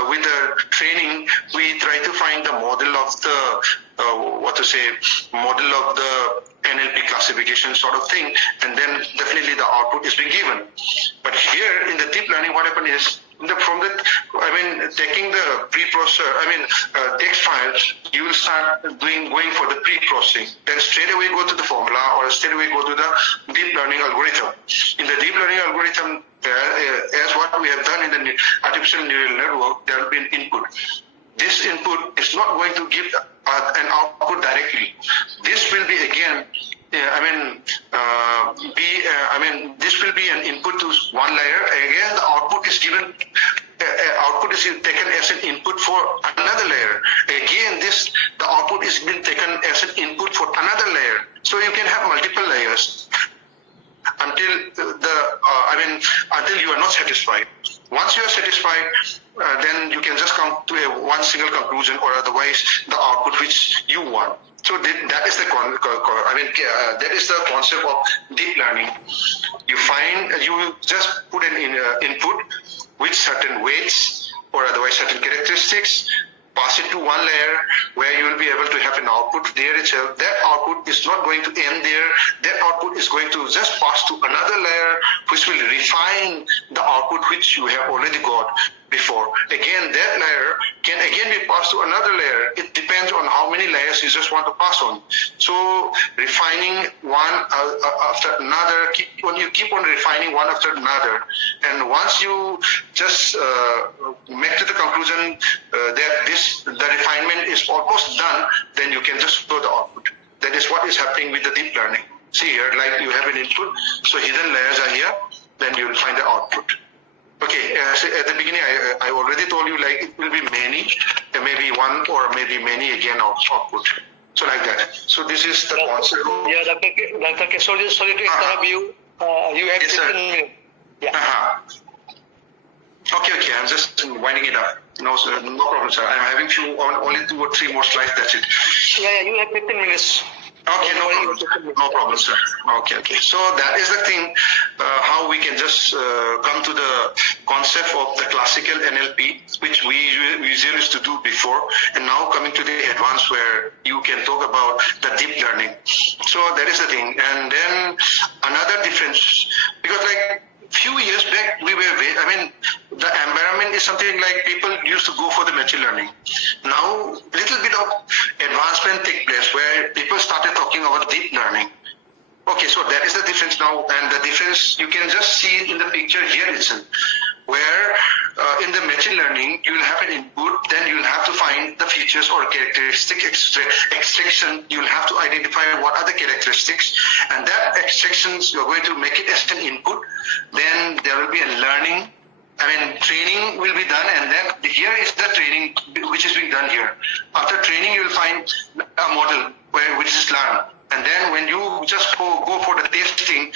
with the training, we try to find the model of the model of the NLP classification sort of thing, and then definitely the output is being given. But here in the deep learning, what happened is taking the preprocessor, text files, you will start going for the pre-processing. Then straight away go to the formula or straight away go to the deep learning algorithm. In the deep learning algorithm, as what we have done in the artificial neural network, there will be an input. This input is not going to give an output directly. This will be again, this will be an input to one layer. Again, the output is given. Output is taken as an input for another layer. Again, the output is being taken as an input for another layer. So you can have multiple layers until until you are not satisfied. Once you are satisfied, then you can just come to one single conclusion, or otherwise the output which you want. So that is that is the concept of deep learning. You just put an input with certain weights or otherwise certain characteristics, pass it to one layer where you will be able to have an output there itself. That output is not going to end there. That output is going to just pass to another layer which will refine the output which you have already got before. Again, that layer can again be passed to another layer. It depends on how many layers you just want to pass on. So refining one after another, you keep on refining one after another. And once you just make to the conclusion that the refinement is almost done, then you can just show the output. That is what is happening with the deep learning. See here, like you have an input, so hidden layers are here, then you will find the output. Okay, at the beginning, I already told you like it will be many, maybe one or maybe many again output. So like that. So this is the concept. Yeah, Dr. Kishorjit, sorry to interrupt you. You have 15 minutes. Yeah. Okay, I'm just winding it up. No, sir, no problem, sir. I'm having only 2 or 3 more slides, that's it. Yeah, you have 15 minutes. Okay, no problem, sir. Okay. So that is the thing, how we can just come to the concept of the classical NLP, which we usually used to do before, and now coming to the advanced where you can talk about the deep learning. So that is the thing. And then another difference, because like few years back, the environment is something like people used to go for the machine learning. Now, little bit of advancement take place where people started talking about deep learning. Okay, so that is the difference now, and the difference you can just see it in the picture here itself, where in the machine learning you will have an input, then you will have to find the features or characteristic extraction. You will have to identify what are the characteristics, and that extractions you are going to make it as an input. Then there will be a learning. Training will be done, and then here is the training which is being done here. After training, you will find a model which is learned. And then when you just go for the testing,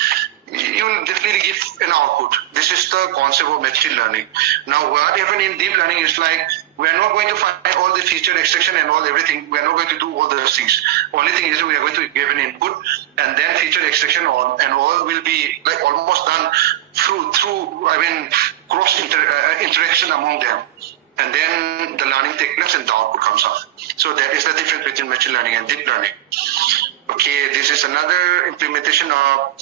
you will definitely give an output. This is the concept of machine learning. Now, what happens in deep learning is like, we are not going to find all the feature extraction and all everything. We are not going to do all those things. Only thing is we are going to give an input, and then feature extraction and all will be like almost done through cross interaction among them. And then the learning takes place and the output comes out. So that is the difference between machine learning and deep learning. Okay, this is another implementation of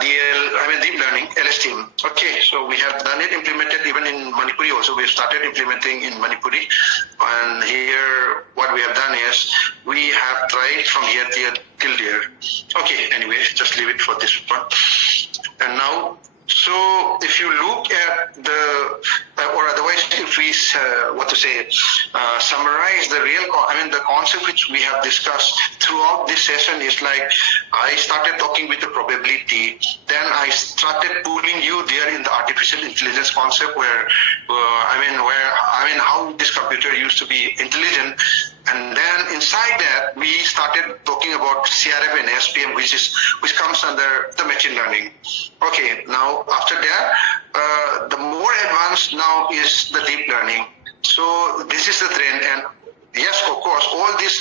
deep learning, LSTM. Okay, so we have done it, implemented even in Manipuri also. We have started implementing in Manipuri. And here, what we have done is, we have tried from here till there. Okay, anyway, just leave it for this one. And now, so if you look at or otherwise if we, summarize the concept which we have discussed throughout this session is like, I started talking with the probability, then I started pulling you there in the artificial intelligence concept where how this computer used to be intelligent. And then inside that, we started talking about CRF and SPM, which comes under the machine learning. Okay, now after that, the more advanced now is the deep learning. So this is the trend, and yes, of course, all this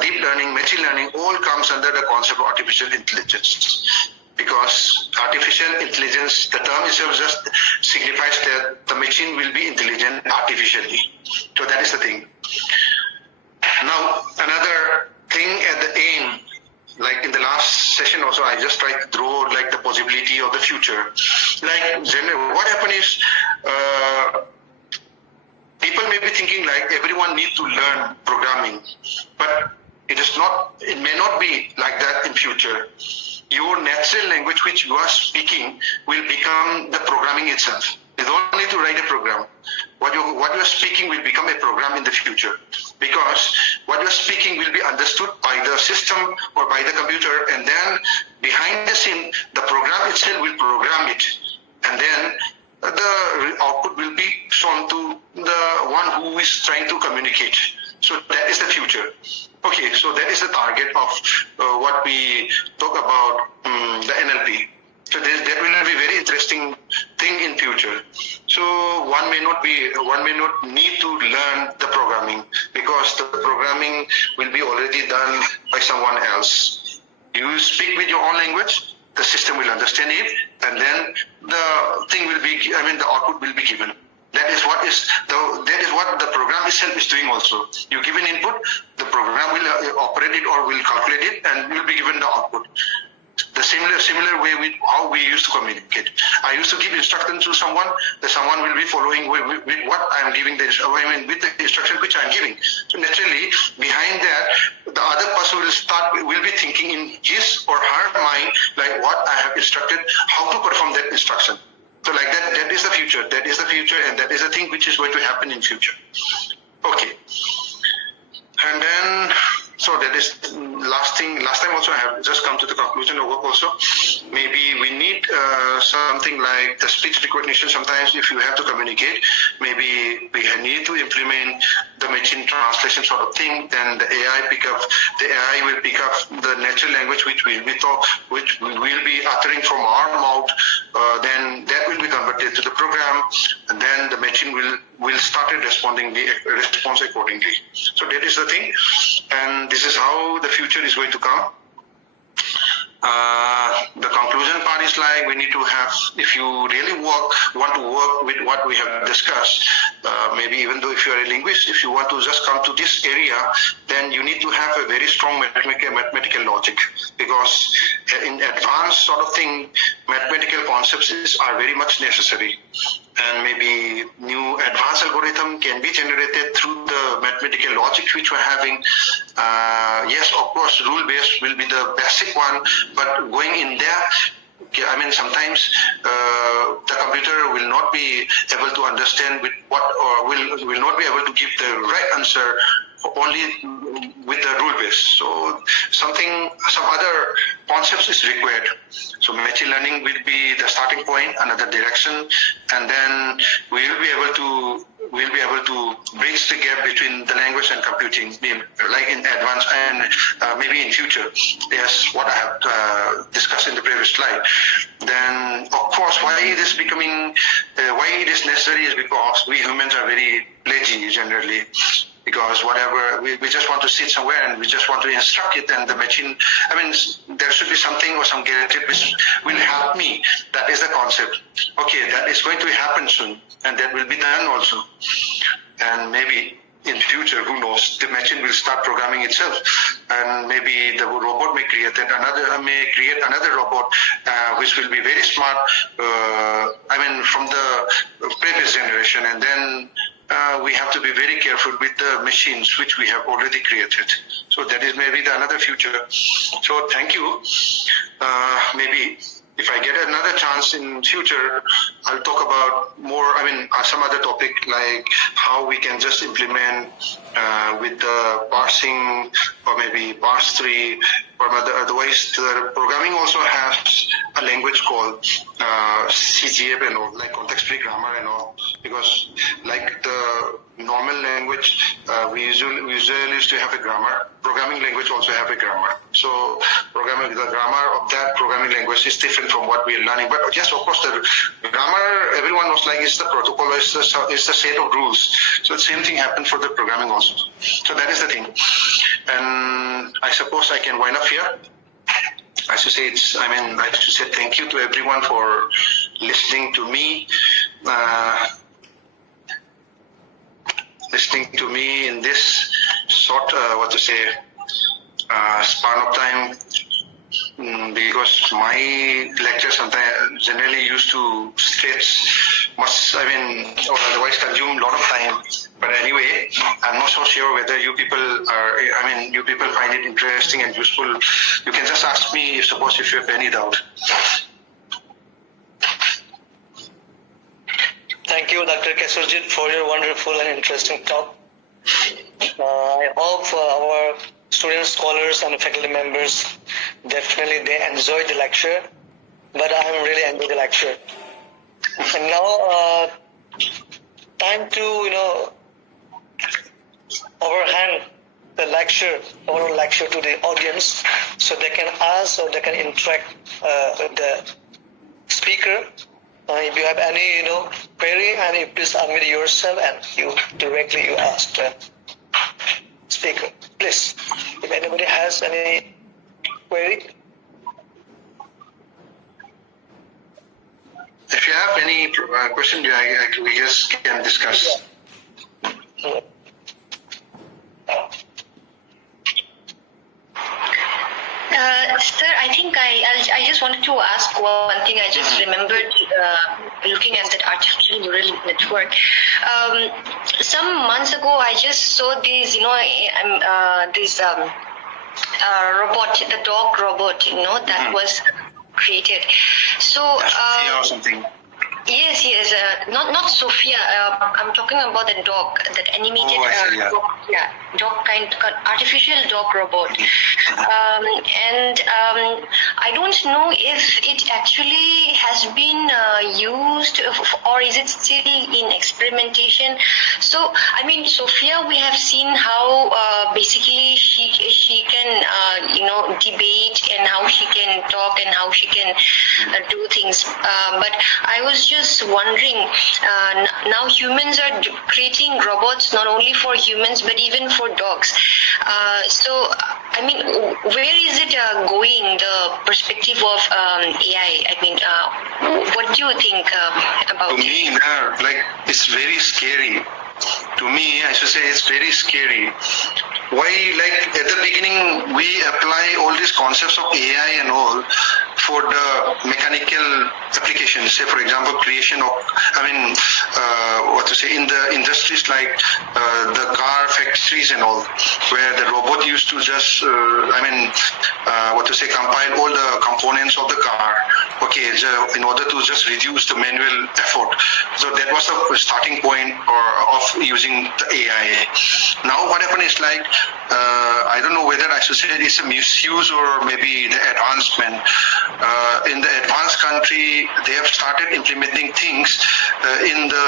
deep learning, machine learning, all comes under the concept of artificial intelligence. Because artificial intelligence, the term itself just signifies that the machine will be intelligent artificially. So that is the thing. Now, another thing at the end, like in the last session also, I just tried to draw like the possibility of the future. Like what happened is, people may be thinking like everyone needs to learn programming, but it may not be like that in future. Your natural language which you are speaking will become the programming itself. You don't need to write a program. What you are speaking will become a program in the future, because what you are speaking will be understood by the system or by the computer, and then behind the scene, the program itself will program it, and then the output will be shown to the one who is trying to communicate. So that is the future. Okay, so that is the target of what we talk about the NLP. So that will be very interesting thing in future. So one may not need to learn the programming, because the programming will be already done by someone else. You speak with your own language, the system will understand it, and then the thing will be, the output will be given. That is what the program itself is doing also. You give an input, the program will operate it or will calculate it, and will be given the output. The similar way with how we used to communicate. I used to give instructions to someone, that someone will be following with what I am giving, with the instruction which I am giving. So naturally, behind that, the other person will be thinking in his or her mind, like what I have instructed, how to perform that instruction. So like that is the future. That is the future, and that is the thing which is going to happen in future. Okay. And then, so that is last thing. Last time also I have just come to the conclusion of work also. Maybe we need something like the speech recognition. Sometimes if you have to communicate, maybe we need to implement the machine translation sort of thing. Then the AI will pick up the natural language which we will be uttering from our mouth. Then that will be converted to the program, and then the machine will start responding the response accordingly. So that is the thing, and this is how the future is going to come. The conclusion part is like, we need to have, if you really want to work with what we have discussed, maybe even though if you are a linguist, if you want to just come to this area, then you need to have a very strong mathematical logic, because in advanced sort of thing, mathematical concepts are very much necessary. and maybe new advanced algorithm can be generated through the mathematical logic which we're having. Yes, of course, rule-based will be the basic one, but going in depth, I mean, sometimes the computer will not be able to understand with what, or will not be able to give the right answer only with the rule base. So some other concepts is required. So machine learning will be the starting point, another direction, and then we will be able to bridge the gap between the language and computing, like in advanced and maybe in future. Yes, what I have discussed in the previous slide. Then, of course, why it is necessary is because we humans are very lazy generally. Because whatever, we just want to sit somewhere and we just want to instruct it, and the machine, I mean, there should be something or some gadget which will help me. That is the concept. Okay, that is going to happen soon, and that will be done also. And maybe in future, who knows, the machine will start programming itself, and maybe the robot may create another robot which will be very smart, from the previous generation, and then we have to be very careful with the machines which we have already created. So that is maybe another future. So thank you. Maybe if I get another chance in future, I'll talk about more, some other topic like how we can just implement with the parsing or maybe parse tree, or otherwise the programming also has a language called CGF and all, like context-free grammar and all, because like the normal language, we usually used to have a grammar. Programming language also have a grammar. So the grammar of that programming language is different from what we are learning. But yes, of course, the grammar, everyone knows, like, is the protocol, is the set of rules. So the same thing happened for the programming also. So that is the thing. And I suppose I can wind up here. I should say thank you to everyone for listening to me. Listening to me in this short, span of time, because my lecture sometimes generally used to stretch much, or otherwise consume a lot of time. But anyway, I'm not so sure whether you people find it interesting and useful. You can just ask me, suppose if you have any doubt. Thank you, Dr. Kishorjit, for your wonderful and interesting talk. I hope our students, scholars, and faculty members definitely they enjoyed the lecture. But I have really enjoyed the lecture. And now, time to overhand the lecture to the audience, so they can ask or they can interact with the speaker. If you have any query, and you please unmute yourself and you ask the speaker. Please, if anybody has any query. If you have any question, we just can discuss. Sir, I think I just wanted to ask one thing. I just remembered looking at that artificial neural network. Some months ago, I just saw this, robot, the dog robot, that was created. So Sophia or something. Yes, not Sophia. I'm talking about the dog, that animated dog kind, artificial dog robot. And I don't know if it actually has been used, or is it still in experimentation. So, Sophia, we have seen how basically she can, debate, and how she can talk, and how she can do things. But I was just wondering, now humans are creating robots not only for humans but even for dogs. Where is it going, the perspective of AI? What do you think about it? To me, it's very scary. To me, I should say it's very scary. Why, at the beginning, we apply all these concepts of AI and all, for the mechanical applications, say for example creation of, in the industries like the car factories and all, where the robot used to just compile all the components of the car, in order to just reduce the manual effort. So that was the starting point of using the AI. Now what happened is like, I don't know whether I should say it's a misuse or maybe the advancement. In the advanced country, they have started implementing things in the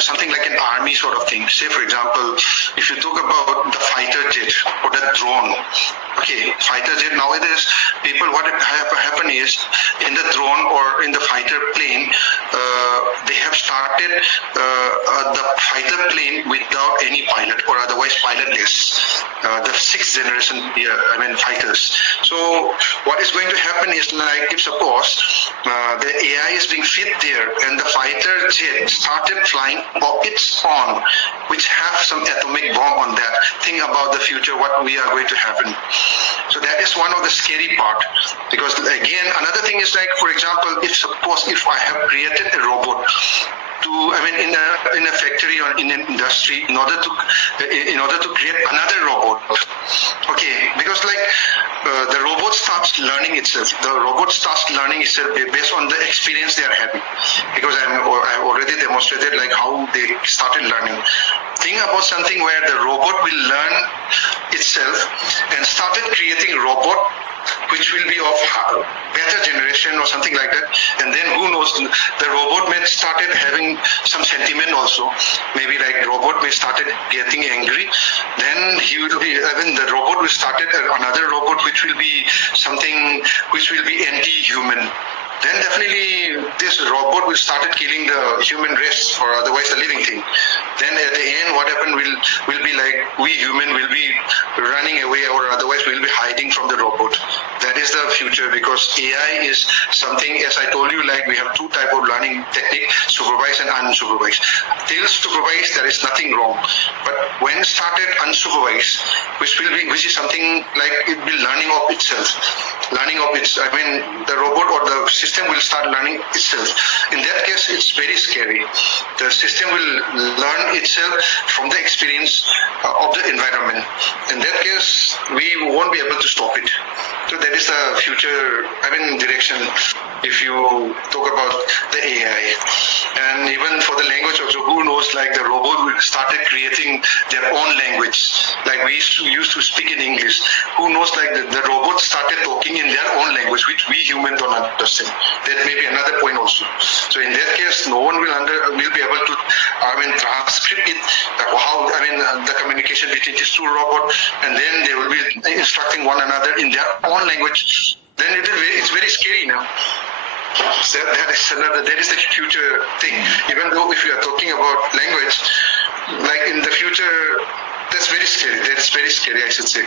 something like an army sort of thing. Say for example, if you talk about the fighter jet or the drone, fighter jet nowadays, people, what happen is in the drone or in the fighter plane, they have started the fighter plane without any pilot or otherwise pilotless. The 6th generation fighters. So what is going to happen is like, if suppose the AI is being fit there and the fighter jet started flying of its own, which have some atomic bomb on that, think about the future, what we are going to happen. So that is one of the scary part, because again, another thing is like, for example, if I have created a robot in a factory or in an industry in order to create another robot, because like the robot starts learning itself. The robot starts learning itself based on the experience they are having, because I've already demonstrated like how they started learning. Think about something where the robot will learn itself and started creating robot which will be of better generation or something like that, and then who knows, the robot may started having some sentiment also, maybe like robot may started getting angry, then the robot will started another robot which will be something which will be anti-human. Then definitely this robot will started killing the human race or otherwise the living thing. Then at the end, what happened will be like we human will be running away or otherwise we'll be hiding from the robot. That is the future, because AI is something, as I told you, like we have two type of learning technique, supervised and unsupervised. Till supervised, there is nothing wrong. But when started unsupervised, which is something like it will learning of itself. The robot or the system will start learning itself. In that case, it's very scary. The system will learn itself from the experience of the environment. In that case, we won't be able to stop it. So that is the future, direction if you talk about the AI. And even for the language also, who knows, like the robot will started creating their own language. Like we used to speak in English. Who knows, like the robot started talking in their own language, which we human don't understand. That may be another point also. So in that case, no one will be able to transcript it, the communication between these two robots, and then they will be instructing one another in their own language. Then it's very scary now. That is the future thing. Even though if we are talking about language, like in the future, that's very scary. That is very scary, I should say.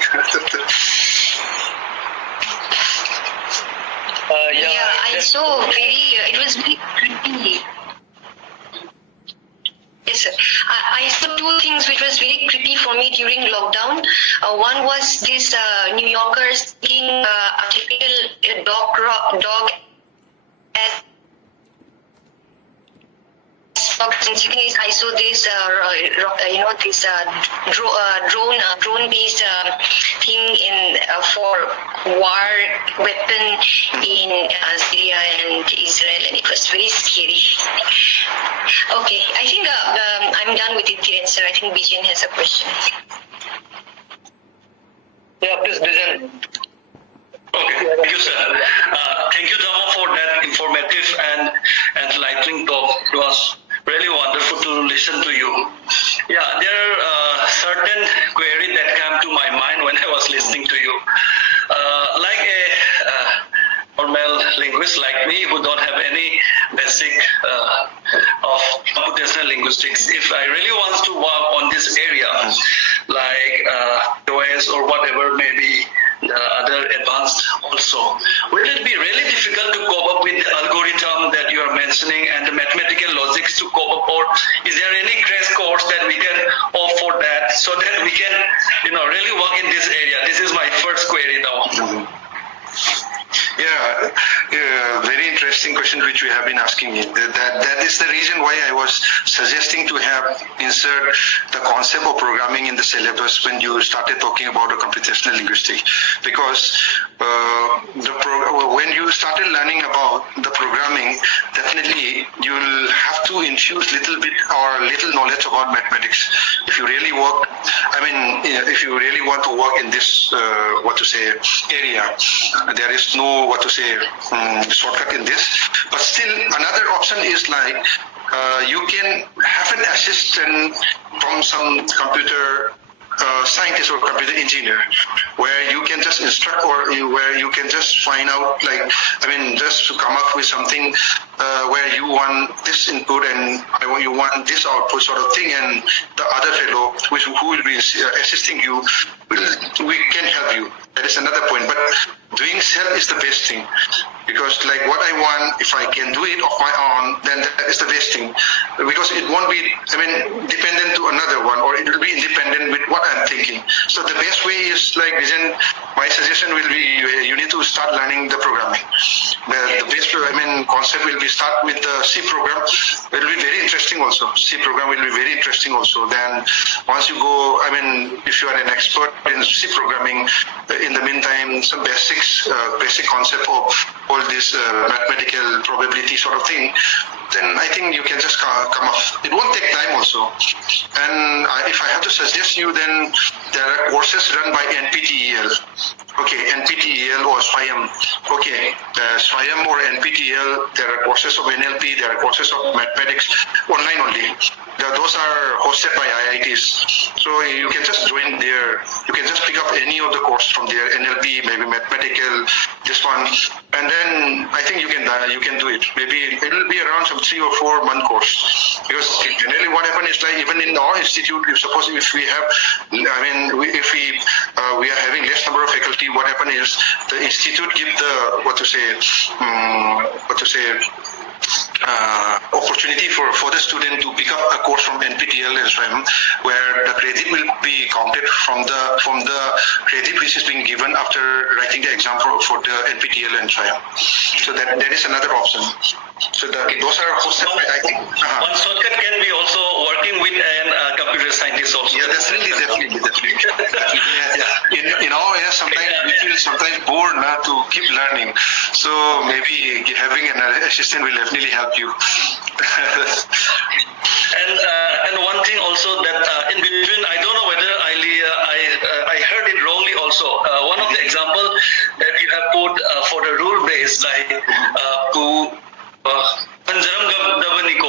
I saw it was very creepy. Yes, sir. I saw two things which was very creepy for me during lockdown. One was this New Yorker seeing artificial dog as. And second is I saw this, drone-based thing in for war weapon in Syria and Israel, and it was very scary. Okay, I think I'm done with the answer. I think Bijan has a question. Yeah, please, Bijan. Okay, thank you, sir. Thank you, Dhamma, for that informative and enlightening talk. It was really wonderful to listen to you. Yeah, there are certain queries that came to my mind when I was listening to you. Like a normal linguist like me who don't have any basic of computational linguistics, if I really want to work on this area, like OS or whatever, maybe the other advanced also, will it be really difficult to cope up with the algorithm that you are mentioning and the mathematical logics to cope up, or is there any crash course that we can opt for that so that we can, really work in this area. This is my first query now. Yeah, very interesting question which you have been asking me. That is the reason why I was suggesting to have insert the concept of programming in the syllabus when you started talking about a computational linguistics, because when you started learning about the programming, definitely you'll have to infuse little knowledge about mathematics. If you really work, if you really want to work in this area, there is no shortcut in this. But still, another option is like you can have an assistant from some computer scientist or computer engineer, where you can just instruct, or where you can just find out, just to come up with something where you want this input and you want this output sort of thing, and the other fellow who will be assisting you, we can help you. That is another point. But doing self is the best thing, because what I want, if I can do it of my own, then that is the best thing, because it won't be dependent to another one, or it will be independent with what I'm thinking. So the best way is my suggestion will be, you need to start learning the programming. The best concept will be start with the C program. It will be very interesting also. C program will be very interesting also. Then once you go, if you are an expert in C programming, in the meantime, some basic concept of all this mathematical probability sort of thing, then I think you can just come up. It won't take time also. And if I have to suggest you, then there are courses run by NPTEL. Okay, NPTEL or SWAYAM. Okay, SWAYAM or NPTEL, there are courses of NLP, there are courses of mathematics, online only. Those are hosted by IITs. So you can just join there. You can just pick up any of the courses from there, NLP, maybe mathematical, this one. And then I think you can do it. Maybe it will be around some 3 or 4 month course. Because generally what happens is, even in our institute, suppose if we have, we are having less number of faculty, what happens is the institute give the opportunity for the student to pick up a course from NPTEL and SWAYAM, where the credit will be counted from the credit which is being given after writing the exam for the NPTEL and SWAYAM. So that is another option. So those are hosted by, I think. One shortcut can be also working with a computer scientist also. Yeah, definitely. Yeah. Sometimes we feel bored to keep learning. So maybe having an assistant will definitely help you. And one thing also that in between, I don't know whether I heard it wrongly also. One of the example that you have put for the rule base,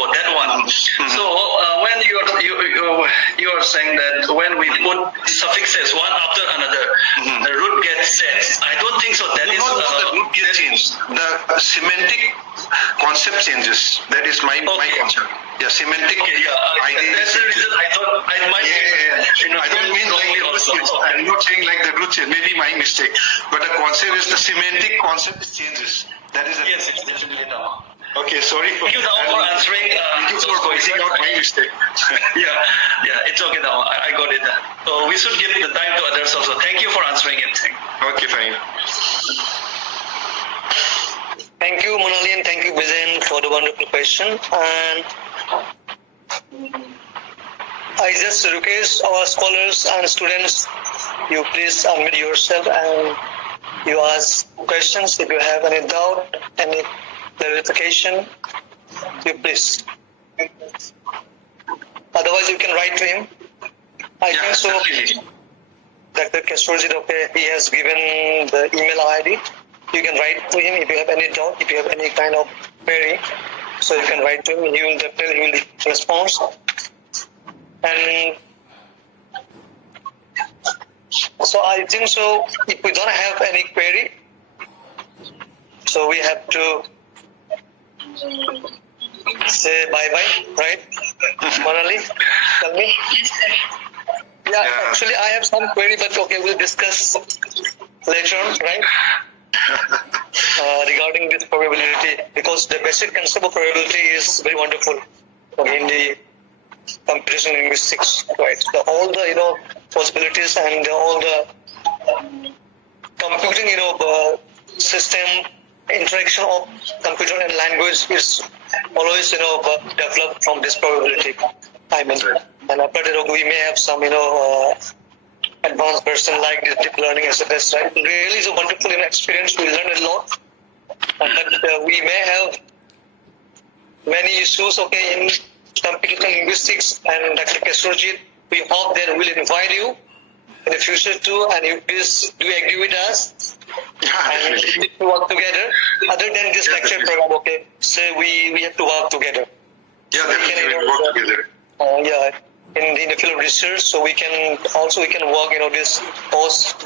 that one. So when you are saying that when we put suffixes one after another, the root gets set. I don't think so. That is the root gets changed. The semantic concept changes. That is my concept. Yeah, semantic. Okay, that's the reason I thought I might. I don't mean the root change. I'm not saying the root change. Maybe my mistake. But the concept is the semantic concept changes. That is yes, it's definitely now. Okay, sorry. Thank you now for answering. Thank you for pointing out my mistake. Yeah, it's okay now. I got it. So we should give the time to others also. Thank you for answering it. Okay, fine. Thank you, Monali, and thank you, Bizen, for the wonderful question. And I just request our scholars and students, you please unmute yourself and you ask questions. If you have any doubt, any clarification, you please. Otherwise, you can write to him. I think so. Dr. Kishorjit, he has given the email ID. You can write to him if you have any doubt, if you have any kind of query. So you can write to him. He will definitely respond. And so I think so. If we don't have any query, so we have to say bye-bye, right? Monali, tell me. Yeah, actually I have some query, but okay, we'll discuss later on, right? Regarding this probability, because the basic concept of probability is very wonderful from Hindi computational linguistics, right? So all the possibilities and all the computing system interaction of computer and language is always developed from this probability. And after that, we may have some advanced person like this deep learning, etc. Right? Really, is a wonderful experience. We learn a lot, but we may have many issues. In computational linguistics, and Dr. Kishorjit, we hope that we'll invite you in the future too, and you please do agree with us and we need to work together. Other than this lecture program, so we have to work together. Yeah, definitely we work together. In the field of research, so we can work this post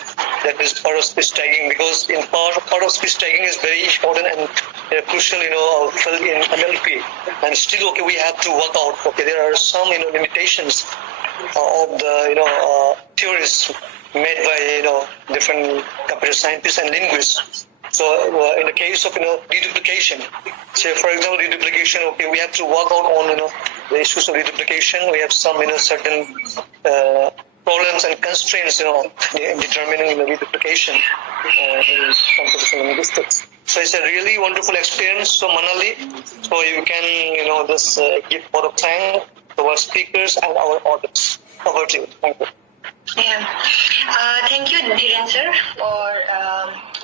that is part of speech tagging, because in part of speech tagging is very important and crucial field in NLP, and still we have to work out there are some limitations of the theories made by different computer scientists and linguists. So in the case of deduplication, say for example deduplication, we have to work out on the issues of deduplication. We have some certain problems and constraints in determining deduplication in computational linguistics. So it's a really wonderful experience. So Manali, so you can just give a lot of time to our speakers and our audience. Over to you. Thank you. Thank you, Dhiren sir, for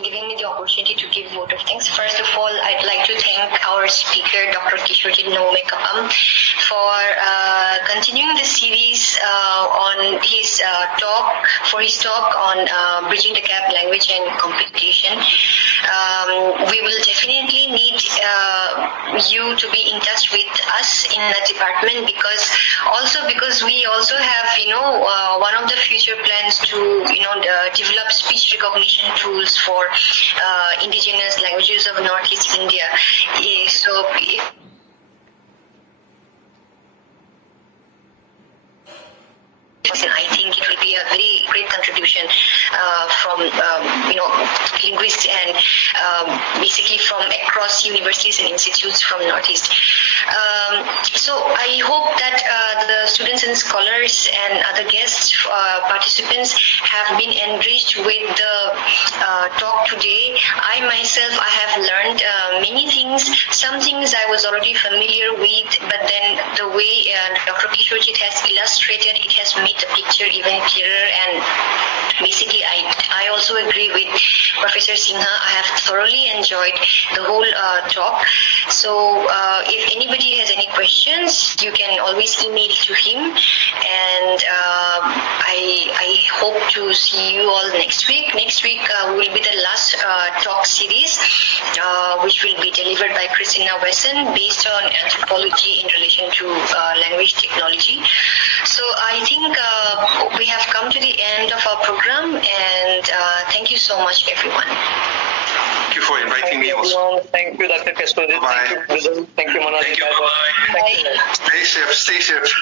giving me the opportunity to give vote of thanks. First of all, I'd like to thank our speaker, Dr. Kishorjit Nongmeikapam, for continuing the series on his talk on bridging the gap, language and computation. We will definitely need you to be in touch with us in the department, because we also have one of the future plans to develop speech recognition tools for indigenous languages of Northeast India. So I think it will be a very great contribution from linguists and basically from across universities and institutes from Northeast. So I hope that the students and scholars and other guests, participants have been enriched with the talk today. I have learned many things. Some things I was already familiar with, but then the way Dr. Kishorjit has illustrated, it has made the picture even clearer. And basically I also agree with Professor Sinha. I have thoroughly enjoyed the whole talk. So if anybody has any questions, you can always email to him, and I hope to see you all next week. Next week will be the last talk series, which will be delivered by Christina Wesson based on anthropology in relation to language technology. So I think we have come to the end of our program, and thank you so much, everyone. Thank you for inviting me also. Thank you, Dr. Kishorjit. Bye. Thank you, Manali. Thank you. Bye. Bye. Stay safe.